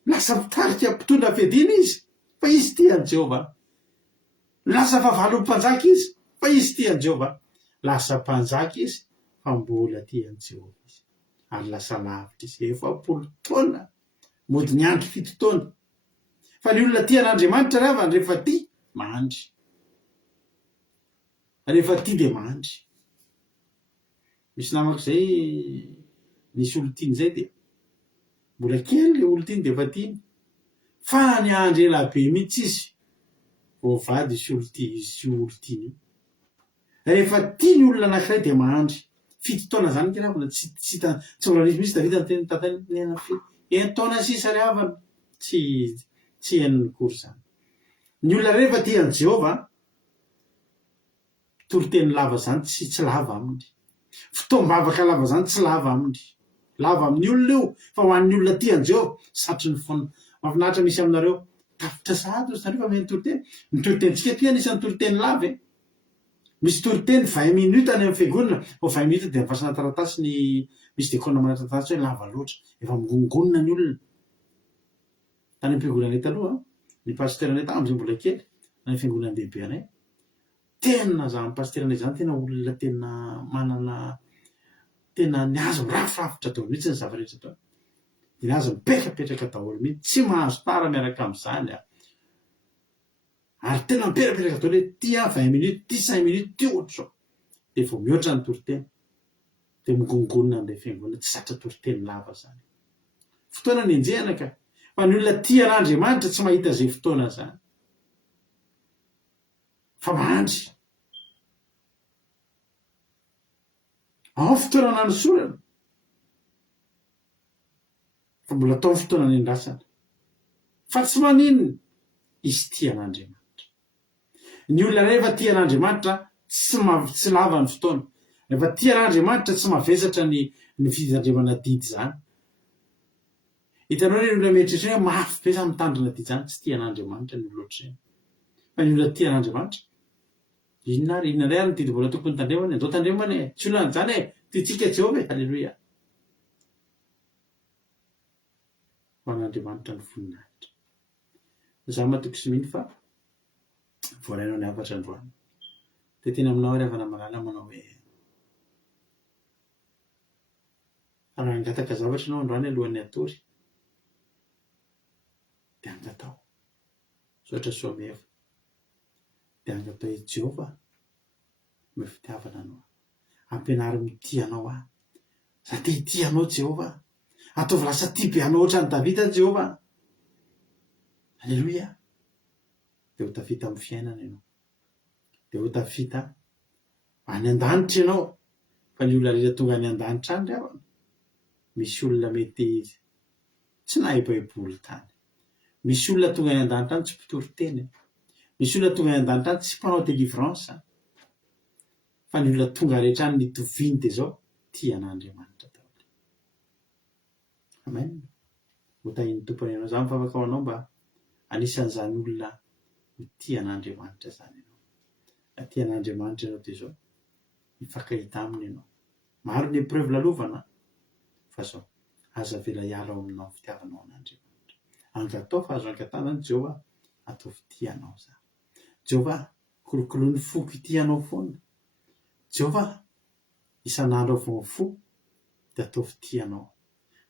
Lasa mitarika mpitondra fiadiana izy, fa izy tian'i Jehovah. Lasa favalo mpanjaka izy, fa izy tian'i Jehovah. Lasa mpanjaka izy, fa mbola tian'i Jehovah izy. Ary lasa lavitra izy, 40 taona, mody ny andro 7 taona. Fa ny olona tian'Andriamanitra ravany rehefa tia, mandry. Rehefa tia de mandry. Misy namako zay, nisy olo tiany zay de mbola kely le olo tiany de efa tiany. Fa ny andro ela be mihitsy izy, vao vady sy olo tiany. Rehefa tia ny olona anankiray de mandry. 7 taona zany ke ravana, tsy mbola nisy mihitsy Davida ny tantany en taona sisa ry havana, tsy henony kory zany. Ny olona rehefa tian'i Jehovah, toro-teny lava zany tsy lava aminy. Fotoam-bavaka lava zany tsy lava aminy. Lava amin'ny olona io, fa ho an'ny olona tian'i Jehovah, satry ny foana. Mahafinaritra misy aminareo, tafitra sahady ozy nareo fa meny toro-teny. Ny toro-tenitsika tia anisan'ny toro-teny lava e. Misy toro-teny 20 minutes any amin'ny fiangonana, 20 minutes de mifasana taratasy ny misy dekona mana taratasy hoe lava loatra, efa migongonona ny olona. Tany am-piangonanay taloha, ny pasteranay tamy zay mbola kely, ny fiangonan'ny lehibe anay. tena zany pasterana izany tena olona tena manana tena ny azo rafirafitra daholo mihitsy ny zavarehetra atao, dia ny azo mipetrapetraka daholo mihitsy, tsy mahazo tara miaraka amin'izany ary tena mipetrapetraka daholo hoe ty 20 minutes ty 5 minutes ty ohatro zao, dia vao mihoatra ny toriteny dia migongonona an'ilay fiangonana, tsy zatra toriteny lava zany. Fotoana ny enjehana ka, fa ny olona tia an'Andriamanitra tsy mahita izay fotoana zany, fa mandry. Ao fotoana nanosorana fa mbola atao ny fotoana ny andrasana, fa tsy maninona izy tia an'Andriamanitra. Ny olona rehefa tia an'Andriamanitra tsy lava ny fotoana, rehefa tia an'Andriamanitra tsy mavesatra ny fitandremana didy zany. Hitanao ny olona mieritreritra hoe mafy be sa mitandrina didy zany, tsy tia an'Andriamanitra ny olona ohatr'izay. Fa ny olona tia an'Andriamanitra, inona ary ny didy mbola tokony tandremana, andao tandremana e, tsy olona an'izany e, tiantsika Jehova e, halleloia. Ho an'Andriamanitra ny voninahitra. Za matoky sy mino fa voarainao ny hafatra androany. Dia tena aminao ary avana malala manao hoe raha angataka zavatra ianao androany alohan'ny hatory dia angatao, soatra soameva, dia angatao hoe Jehova mba fitiavana anao, ampianary mitia anao aho, za te hitia anao Jehova, ataovy lasa tia be anao ohatran'ny Davida Jehova, halleloia. Dia ho tafita amin'ny fiainana ianao, dia ho tafita any an-danitra ianao. Fa ny olona rehetra tonga any an-danitra any ry havana, misy olona mety tsy nahay baiboly tany, misy olona tonga any an-danitra any tsy mpitory teny, misy olona tonga any an-danitra any tsy mpanao délivrance, fa ny olona tonga rehetra any nitoviny dia zao tia an'Andriamanitra daholo. Amen. Ho tahin'ny tompony ianao zany mifavaka ho anao mba anisan'izany olona tia an'Andriamanitra zany ianao. Tia an'Andriamanitra ianao dia zao mifankahita aminy ianao. Maro ny épreuve lalovana, fa zao aza vela hiala ao aminao fitiavanao an'Andriamanitra. Angatao fa azo angatana ny Jehova, ataovy tianao za. Jehova, kolokolo ny foko itianao foana. Jehova, isan'andro ao vao fo dia ataovy tianao.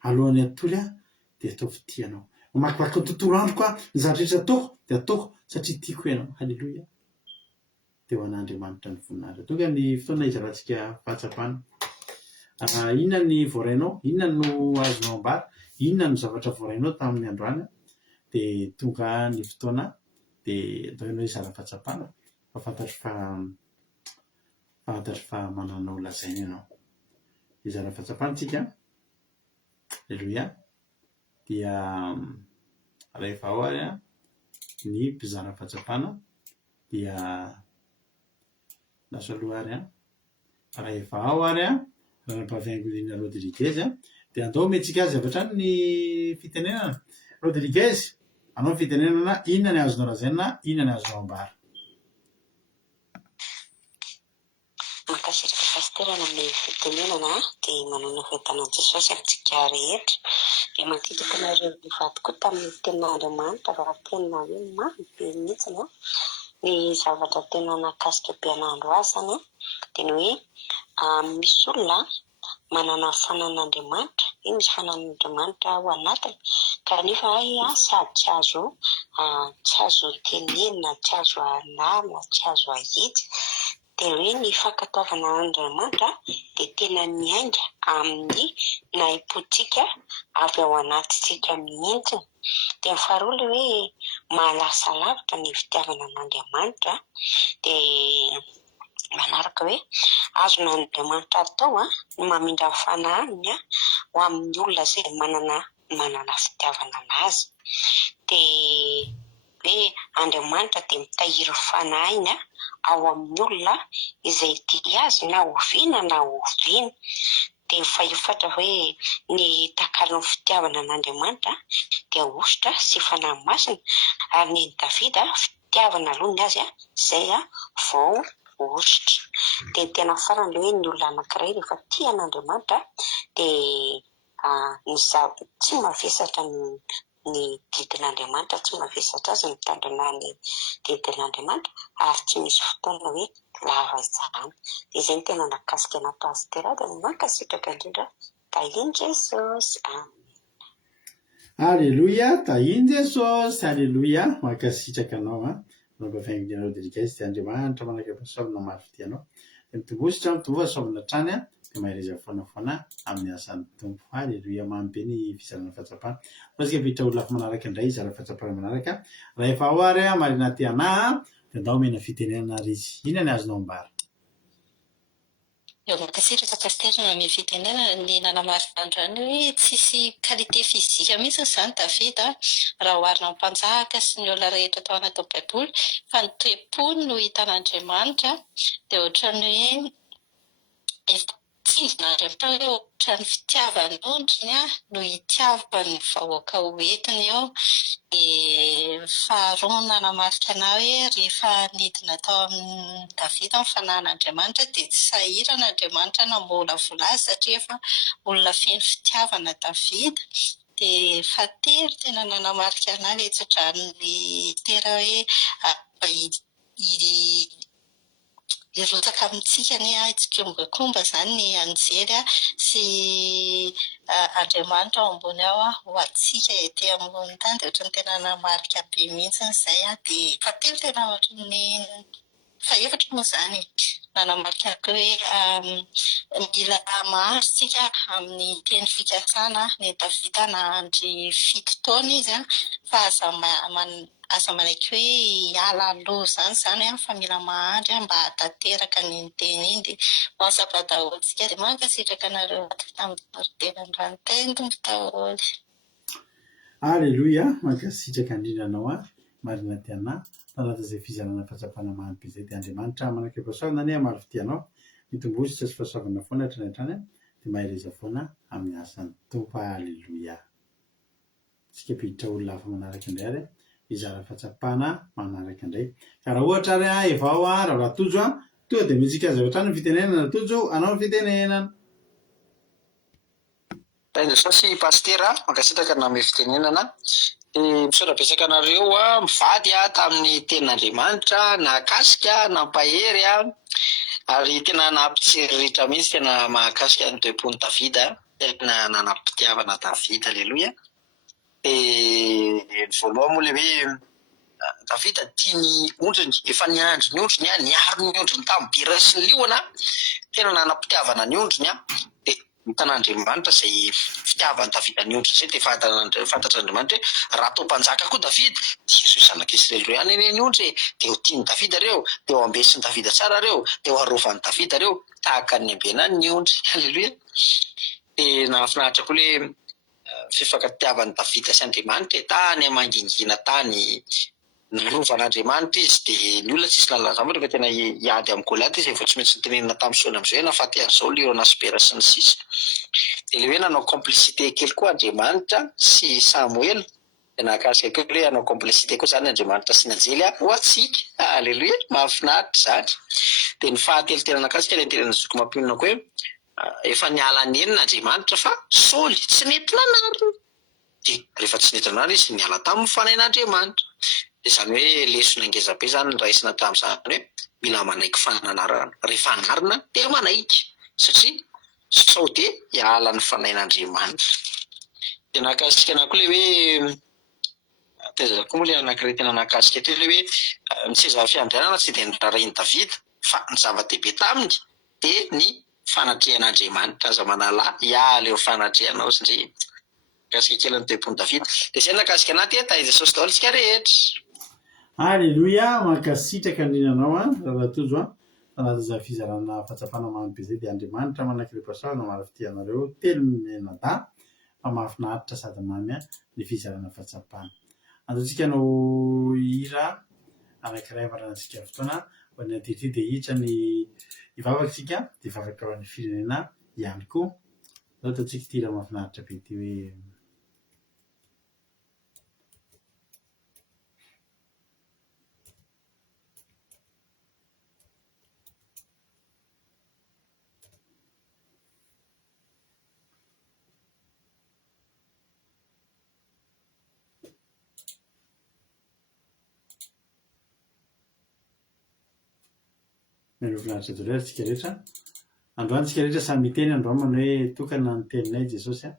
Alohan'ny hatory aho dia ataovy tianao. Mamakivaky ny tontolo andro koa ny zavatra rehetra ataoko dia ataoko satria tiako ianao. Halleloia. Dia ho an'Andriamanitra ny voninahitra. Tonga ny fotoana hizarantsika fahatsapana. Inona ny voarainao, inona no azonao ambara, inona no zavatra voarainao tamin'ny androany, dia tonga ny fotoana dia atao ianao hizara fahatsapana, fa fantatro fa mananao lazaina ianao. Hizara fahatsapana tsika, halleloia. Dia rehefa ao ary ny mpizara fahatsapana dia lasa aloha ary rehefa ao ary raha mpahafiangonana Rodriguez dia andao omentsika azy avy hatrany ny fitenenana. Rodriguez, anao ny fitenenana, inona ny azonao lazaina, inona ny azonao ambara? Mankasitraka pasterana amin'ny fitenenana dia manana fahitanan Jesosy amintsika rehetra. Dia mankitraka anareo mivady koa tamin'ny tenin'Andriamanitra raha tena hoe mamy be mihitsy ny zavatra tena nakasika be an'andro azy zany dia ny hoe misy olona manana fanan'Andriamanitra, misy fanan'Andriamanitra ao anatiny kanefa sady tsy azo tenenina, tsy azo analina, tsy azo ahitsy. Dia hoe ny fankatoavana Andriamanitra dia tena miainga amin'ny naipotsika avy ao anatintsika mihitsy. Dia faharoa ilay hoe mahalasa lavitra ny fitiavana an'Andriamanitra dia manaraka hoe azon'Andriamanitra atao ny mamindra fanahaniny ho amin'ny olona izay manana fitiavana anazy. Dia hoe Andriamanitra dia mitahiry fanahiny ao amin'ny olona izay tia azy na oviana na oviana. Dia fahefatra hoe ny takalon'ny fitiavana an'Andriamanitra dia ositra sy fanahy masina, ary ny Davida fitiavana aloha ny azy izay vao ositra. Dia tena farany hoe ny olona anankiray rehefa tia an'Andriamanitra dia tsy mavesatra ny ny didin'Andriamanitra tsy mavesatra azy mitandrina ny didin'Andriamanitra ary tsy misy fotoana hoe lava izany. Dia izay ny tena nakasika ana pasitera dia mankasitraka indrindra tahiny Jesosy. Aleloia, tahiny Jesosy, aleloia, mankasitraka anao mampafaingonanao dedikasy dia Andriamanitra manaka-pahasalamana maro fidianao dia mitombositra mitombo fahasalamana hatrany dia mahireza foanafoana amin'ny asan'ny tompo. Aleloia, mamy be ny fizarana fahatsapana. Fasika biditra ho lafy manaraka indray izara fahatsapana manaraka raha efa ao ary marina ty anahy dia andao mena fitenenana ary izy. Inona ny azonao ambara? Eo mankasitraka pasitera na amin'ny fitenenana ny nanamarika androany hoe tsisy qualité fizika mihitsy izany Davida raha oharina amin'ny mpanjaka sy ny olona rehetra tao anaty baiboly fa ny toe-pony no hitan'Andriamanitra dia ohatran'ny hoe tsinjon'Andriamanitra hoe ohatran'ny fitiavany ondriny no hitiavany vahoaka ho entiny ao. Dia faharoa nanamarika anahy hoe rehefa nidina tao amin'ny Davida amin'ny fanahin'Andriamanitra dia tsy sahiran'Andriamanitra namola vola azy satria efa olona feno fitiavana Davida. Dia fahatelo tena nanamarika anahy ilay tsodranin'ny tera hoe irotsaka amintsika ny itsikombakomba izany ny anjely sy Andriamanitra ao ambony ao ho antsika ety ambony tany dia ohatrany tena nanamarika be mihitsy izay dia fahatelo tena ohatran'ny faefatra moa izany nanamarika hoe mila mahary isika amin'ny teny fikasana ny Davida nahandry 7 taona izy fa aza manaiky hoe hiala aloha zany fa mila mahandry mba hatateraka ny teny iny dia masabadaholintsika dia mankasitraka anareo tamin'ny faridelan-dranontany tompo daholo. Aleloia, mankasitraka indrindra anao marina ty anahy tanaty izay fizarana fahatsapana mamy be izay dia Andriamanitra manaka-pahasalamana any maro fidianao mitombositra sy fahasoavana foana hatrany hatrany dia mahireza foana amin'ny asan'ny tompo. Aleloia. Tsika piditra olona hafa manaraka indray ary izara fahatsapana manaraka indray ka raha ohatra ary efa ao raha tojo tonga dia mitsika azy avy hatrany ny fitenenana tojo anao ny fitenenana. Tain'ny Jesosy pasitera mankasitraka na amin'ny fitenenana misaotra betsaka anareo mivady tamin'ny tenin'Andriamanitra nakasika nampahery ary tena nampitsiriritra mihitsy tena mahakasika ny toe-pony Davida tena nanam-pitiavana Davida. Aleloia. Dia ny voalohany moa ilay hoe Davida tia ny ondriny efa niandry ny ondriny niaro ny ondriny tamin'ny bira sy ny liona tena nanam-pitiavana ny ondriny dia hitan'Andriamanitra izay fitiavany Davida ny ondriny izay dia fantatr'Andriamanitra hoe raha atao mpanjaka koa Davida dia ireo zanak'Israely ireo ihany eny ondry dia ho tiany Davida ireo dia ho ambesiny Davida tsara ireo dia ho arovany Davida ireo tahaka ny ambenany ny ondry. Aleloia. Dia nahafinaritra koa ilay fifankatiavan'ny Davida sy Andriamanitra tany amangingina tany narovan'Andriamanitra izy dia ny olona tsisy nalaza fa tena hiady amin'ny Goliaty izy vao tsy maintsy nitenenina tamin'ny Saoly amin'izay nahafaty an'izao Léona sy Bera sy ny sisa. Dia ilay hoe nanao complicité kely koa Andriamanitra sy Samuel dia nahakasika kely hoe hanao complicité koa izany Andriamanitra sy ny anjely ho antsika. Aleloia, mahafinaritra izany. Dia ny fahatelo tena nakasika ilay tena zoky mampionona koa hoe efa niala nenina Andriamanitra fa Saoly tsy nentina narina dia rehefa tsy nentina narina izy niala tamin'ny fanahin'Andriamanitra. Dia izany hoe lesona ngeza be izany raisina tamin'izany hoe mila manaiky fananarana rehefa anarina dia manaiky satria sao dia hiala ny fanahin'Andriamanitra. Dia nakasika anahy koa ilay hoe tezaka koa moa ilay anankiray tena nakasika teo ilay hoe ny seza fiandrianana tsy dia nirarahin'i Davida fa ny zava-dehibe taminy dia ny fanatrehan'Andriamanitra aza manala hiala eo fanatrehanao satria nakasika kely ny toe-pony Davida. Dia izay nakasika anahy dia tahin'i Jesosy daholo isika rehetra. Aleloia, mankasitraka indrindra anao raha tojo tanaty izay fizarana fahatsapana mamy be izay dia Andriamanitra manaka-pahasalamana maro fidianareo telo menada fa mahafinaritra sady mamy ny fizarana fahatsapana. Andaontsika hanao hira anankiray amaranantsika fotoana ho any an'ity dia hitra ny ivavakantsika dia ivavaka ao amin'ny firenena ihany koa. Zao ataontsika ity hira mahafinaritra be ity hoe Manovolanitra daholo antsika rehetra. Androany tsika rehetra samy miteny androany manao hoe tokana ny teninay Jesosy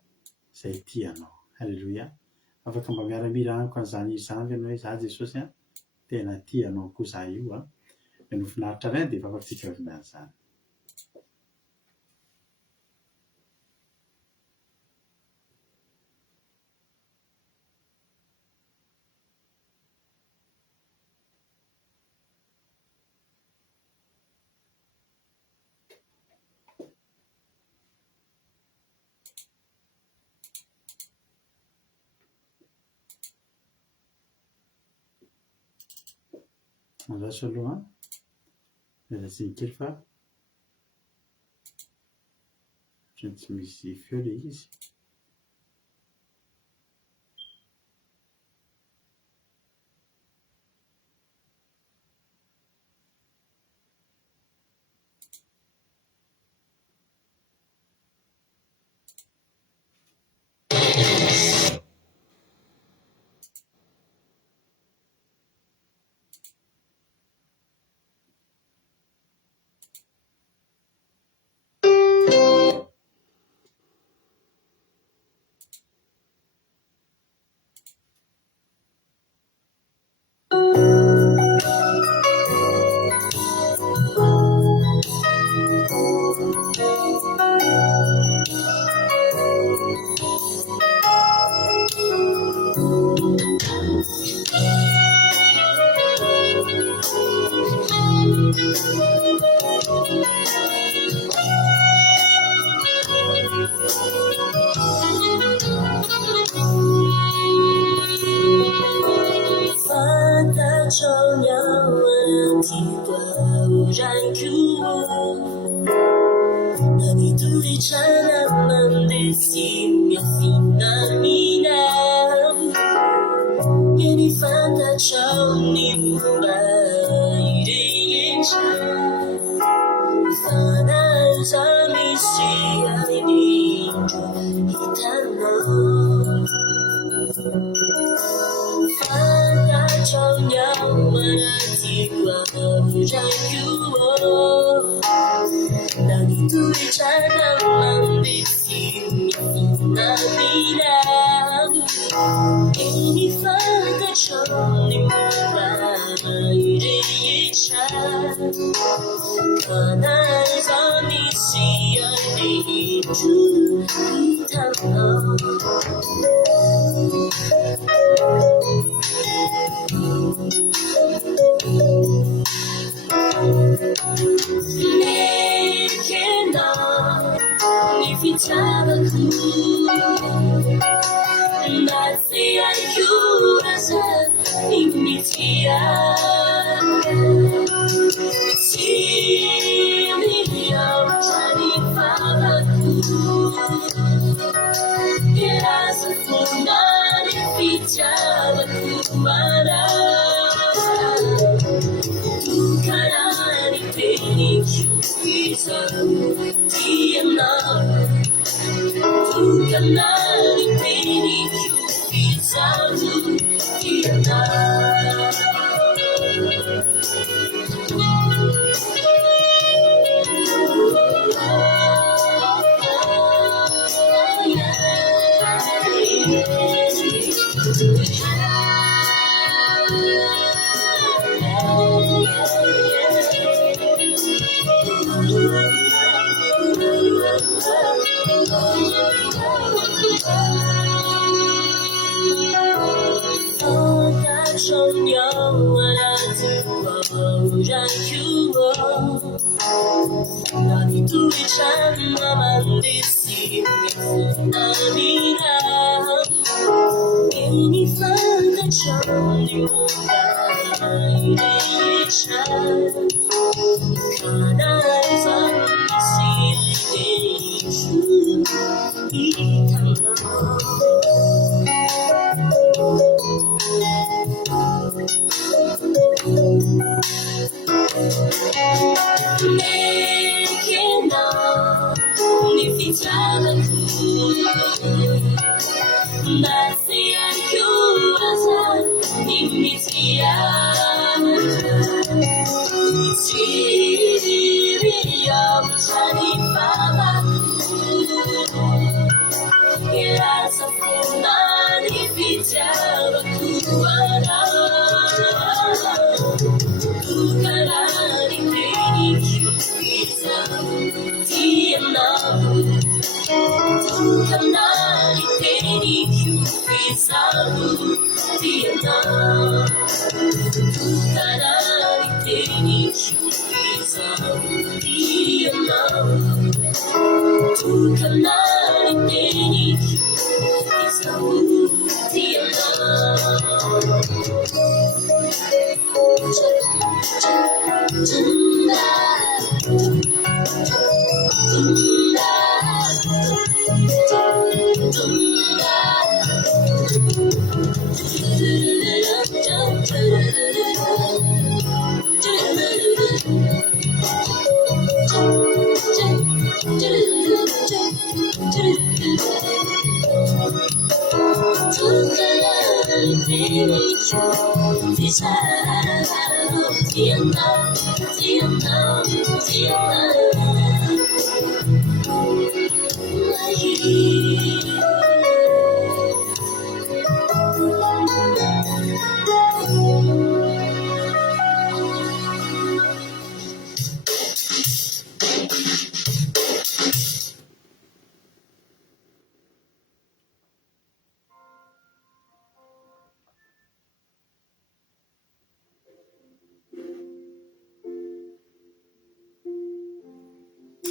izay tianao. Halleloia. Afaka mba miara-mira amiko an'izany izany ianao hoe za Jesosy tena tianao koa za io manofinaritra ray dia efa afatsika vinan'izany. Mandaso aloha mialatsiny kely fa tsy misy feo ilay izy.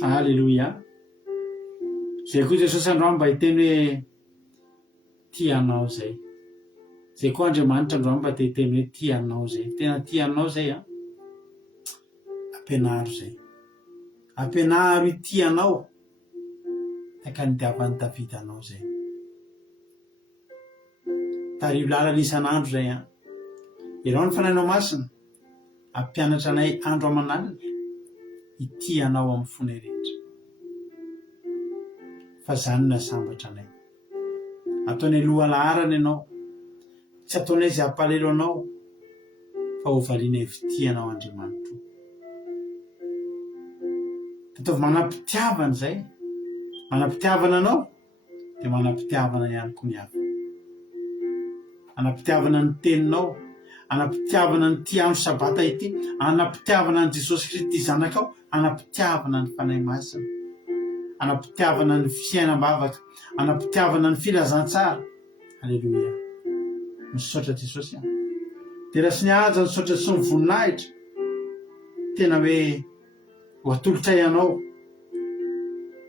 Alleloia. Zay koa Jesosy androany mba hiteny hoe tianao zay. Zay koa Andriamanitra androany mba te-hiteny hoe tianao zay. Tena tianao zay a. Ampianaro zay. Ampianaro itianao taka nitiavany Davida anao zay. Tarivo lalana isan'andro zay a. Ianao ny fanahinao masina. Ampianatra anay andro aman'alina itianao amin'ny fony rehetra. Fa zany no sambatra anay. Ataonay loha laharana ianao. Tsy ataonay izay hampalelo anao fa hovalianay fitianao Andriamanitra. Ataovy manam-pitiavana zay. Manam-pitiavana anao dia manam-pitiavana ihany koa ny hafa. Anam-pitiavana ny teninao, anam-pitiavana ny ty andro sabata ity, anam-pitiavana ny Jesosy Kristy zanakao, anam-pitiavana ny fanahy masina, anam-pitiavana ny fiainam-bavaka, anam-pitiavana ny filazantsara. Alleluia. Misaotra Jesosy a. Dia sy ny haja misaotra sy ny voninahitra. Tena hoe ho atolotra ianao.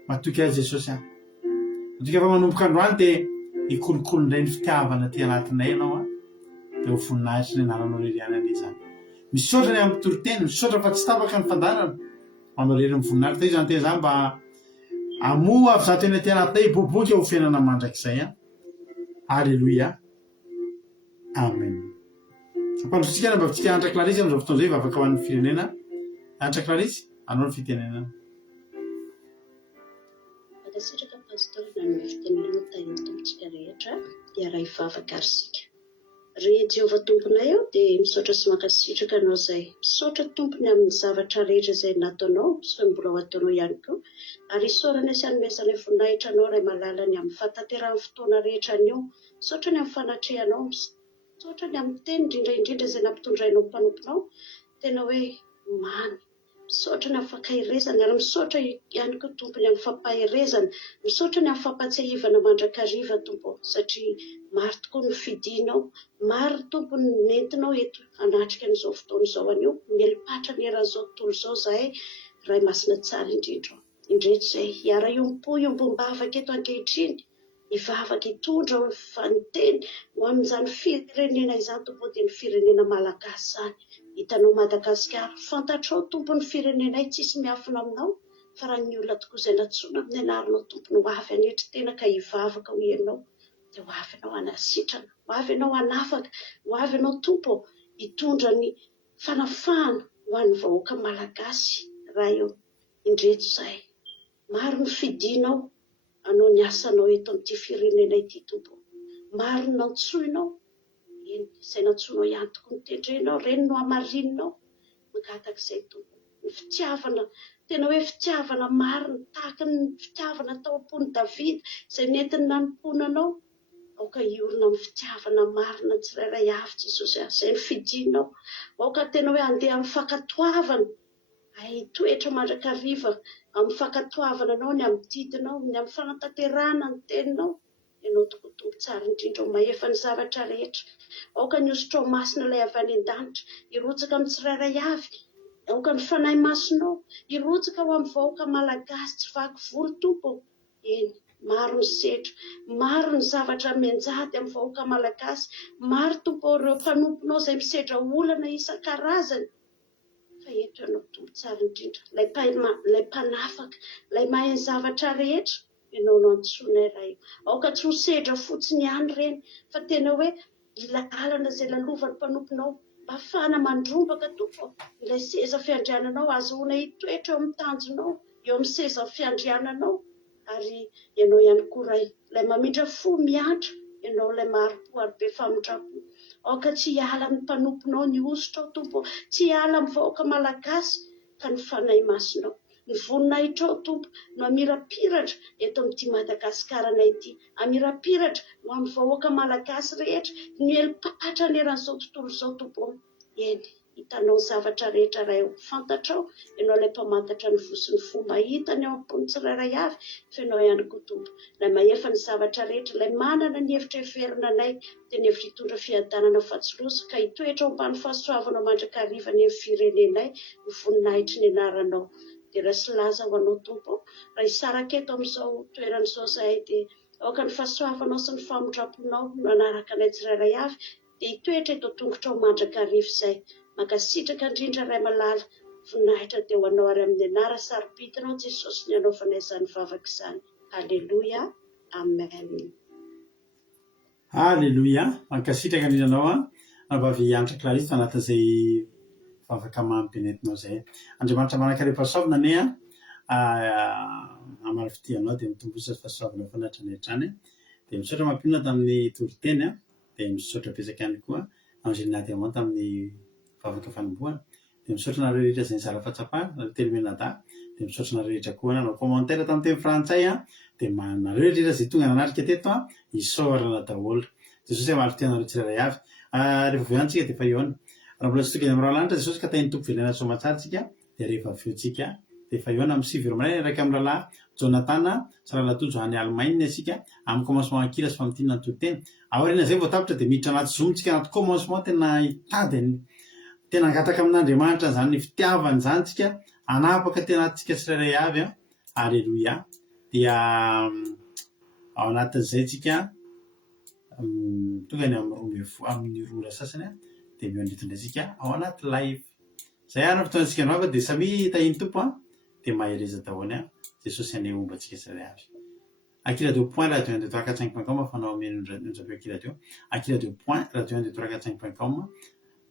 Matoky azy Jesosy a. Matoky efa manomboka androany dia hikolokolo indray ny fitiavana ty anatinay ianao a. Dia ho voninahitra ny anaranao reriana ane zany. Misaotra ny amin'ny toroteny, misaotra fa tsy tapaka ny fandarana. Manao rery ny voninahitra izany tena zany mba amoa avy zato eny ty anatinay hiboboka ho fiainana mandrakizay a. Alleluia. Amen. Ampandrotsika na mba fitsika Antra Clarisy amin'izao fotoana izay vavaka ho an'ny firenena. Antra Clarisy, anao ny fitenenana. Sitraka pastorina ny fitenenana tany tompontsika rehetra dia raha hivavaka ary sika. Ry Jehovah tomponay ao dia misaotra sy mankasitraka anao zay. Misaotra tompony amin'ny zavatra rehetra izay nataonao sy mbola ho ataonao ihany koa. Ary isaorana sy hanomezana voninahitra anao ray malalany amin'ny fatateran'ny fotoana rehetra anio. Misaotra ny amin'ny fanatrehanao, misaotra ny amin'ny teny indrindra izay nampitondrainao mpanomponao. Tena hoe mamy. Misaotra ny amin'ny fankahirezana ary misaotra ihany koa tompony amin'ny fampahirezana, misaotra ny amin'ny fampatsiahivana mandrakariva tompo, satria maro tokoa ny fidinao, maro tompony nentinao eto hanatrika an'izao fotoana izao anio. Mielipatra ny eran'izao tontolo izao zahay ray masina tsara indrindra. Indreto izay hiara iombom-bavaka eto ankehitriny, hivavaka hitondra faniteny ho amin'izany firenena izany tompo dia ny firenena malagasy zany. Hitanao Madagasikara, fantatrao tompony firenenay tsisy miafina aminao, fa raha ny olona tokoa izay natsoina amin'ny anaranao tompony ho avy anetry tena ka hivavaka ho ianao, dia ho avy ianao hanasitrana, ho avy ianao hanafaka, ho avy ianao tompo hitondra ny fanafahana ho an'ny vahoaka malagasy raha eo. Indreto izay, maro ny fidinao anao ny asanao eto amin'ity firenena ity tompo, maro ny nantsoinao, izay nantsoinao ihany tokoa ny tendrenao, reny no hamarinanao mangatak'izay tompo. Ny fitiavana, tena hoe fitiavana marina tahaka ny fitiavana tao am-pony Davida izay nentiny nanomponanao aoka iorona amin'ny fitiavana marina tsirairay avy Jesosy izay ny fidinao aoka tena hoe andeha amin'ny fankatoavana ay toetra mandrakariva amin'ny fankatoavana anao ny amin'ny didinao ny amin'ny fanatanterahana ny teninao ianao tokotombo tsara indrindra mahefa ny zavatra rehetra aoka ny osotrao masina ilay avy any an-danitra irotsaka amin'ny tsirairay avy aoka ny fanahy masonao irotsaka ho amin'ny vahoaka malagasy tsy vaky volo tompo eny maro ny setra maro ny zavatra menjady amin'ny vahoaka malagasy maro tompo ireo mpanomponao izay misedra olana isan-karazany fa eto ianao tombo tsara indrindra ilay mpanafaka ilay mahay ny zavatra rehetra ianao no antsoina iray aoka tsy ho sedra fotsiny ihany reny fa tena hoe ilalana izay lalovan'ny mpanomponao mba ahafahana mandrombaka tompo ilay seza fiandriananao azohona hitoetra eo amin'ny tanjonao eo amin'ny seza fiandriananao ary ianao ihany koa ray ilay mamindra fo miantra ianao ilay maro-po ary be famindrapo aoka tsy hiala amin'ny mpanomponao ny osotra ao tompo tsy hiala amin'ny vahoaka malagasy ka ny fanahy masonao ny voninahitra tompo no amirapiratra eto amin'ity Madagasikara ity amirapiratra no amin'ny vahoaka malagasy rehetra ny elipatra neran'izao tontolo izao tompo eny hitanao ny zavatra rehetra ray fantatrao ianao ilay mpamantatra ny vosiny fomba hitany ao am-pony tsirairay avy fa ianao ihany koa tompo ilay mahefa ny zavatra rehetra ilay manana ny hevitra heverina anay dia ny hevitra hitondra fiadanana fatsilosa ka hitoetra ao ambany fahasoavanao mandrakariva ny firenenay ny voninahitry ny anaranao dia raha sy laza ho anao tompo raha hisaraka eto amin'izao toeran'izao zahay dia aoka ny fahasoavanao sy ny famindraponao no anaraka anay tsirairay avy dia hitoetra eto tongotra ao mandrakariva izay mankasitraka indrindra ray malala voninahitra dia ho anao ary amin'ny anara sarobitinao Jesosy ny anaovanay izany vavaka izany Alleluia Amen. Alleluia mankasitraka indrindra anao vavy Anitra Clarisse anatin'izay vavaka mamy be nentinao izay Andriamanitra manakare pasoavana ane amary fitianao dia mitombosa fahasoavana fanatra netrany dia misaotra mampinona tamin'ny toriteny dia misaotra betsaka ihany koa Angelina Diamant tamin'ny vavaka fanombohana dia misaotra nareo rehetra izay nizara fahatsapana nareo telomenada dia misaotra nareo rehetra koa nanao commentaire tamin'ny teny frantsay dia nareo rehetra izay tonga nanatrika teto isaorana daholo Jesosy amary fitianareo tsirairay avy rehefa avy eo antsika dia efa eo raha mbola tsy tonga amin'ny rahalanitra Jesosy ka tahiny tompo velana soamantsaritsika dia rehefa avy eo antsika dia efa eo amin'ny sivy romaray raika amin'ny rahalahy Jonathan Saralatojo any Allemagne asika amin'ny commencement akira sy famotinana ny toriteny aoriana izay vao tapitra dia miditra anaty zomontsika anaty commencement tena hitady tena angataka amin'Andriamanitra izany ny fitiavany izany tsika anapaka tena tsika tsirairay avy Alleluia dia ao anatin'izay tsika tonga ny amin'ny roa sasany dia miandritondray ao anaty live zay ary fotoantsika nova dia samy tahiny tompo dia mahereza daholo Jesosy ane omba antsika tsirairay avy akira2.radio12345.com fanao menonjabeo akira2.radio12345.com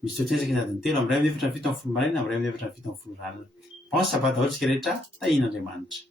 misy toetrezaka inadiny telo amin'ny ray amin'ny efatra ny fito amin'ny folo maraina amin'ny ray amin'ny efatra ny fito amin'ny folo ralina bon sabat daholo tsika rehetra tahin'Andriamanitra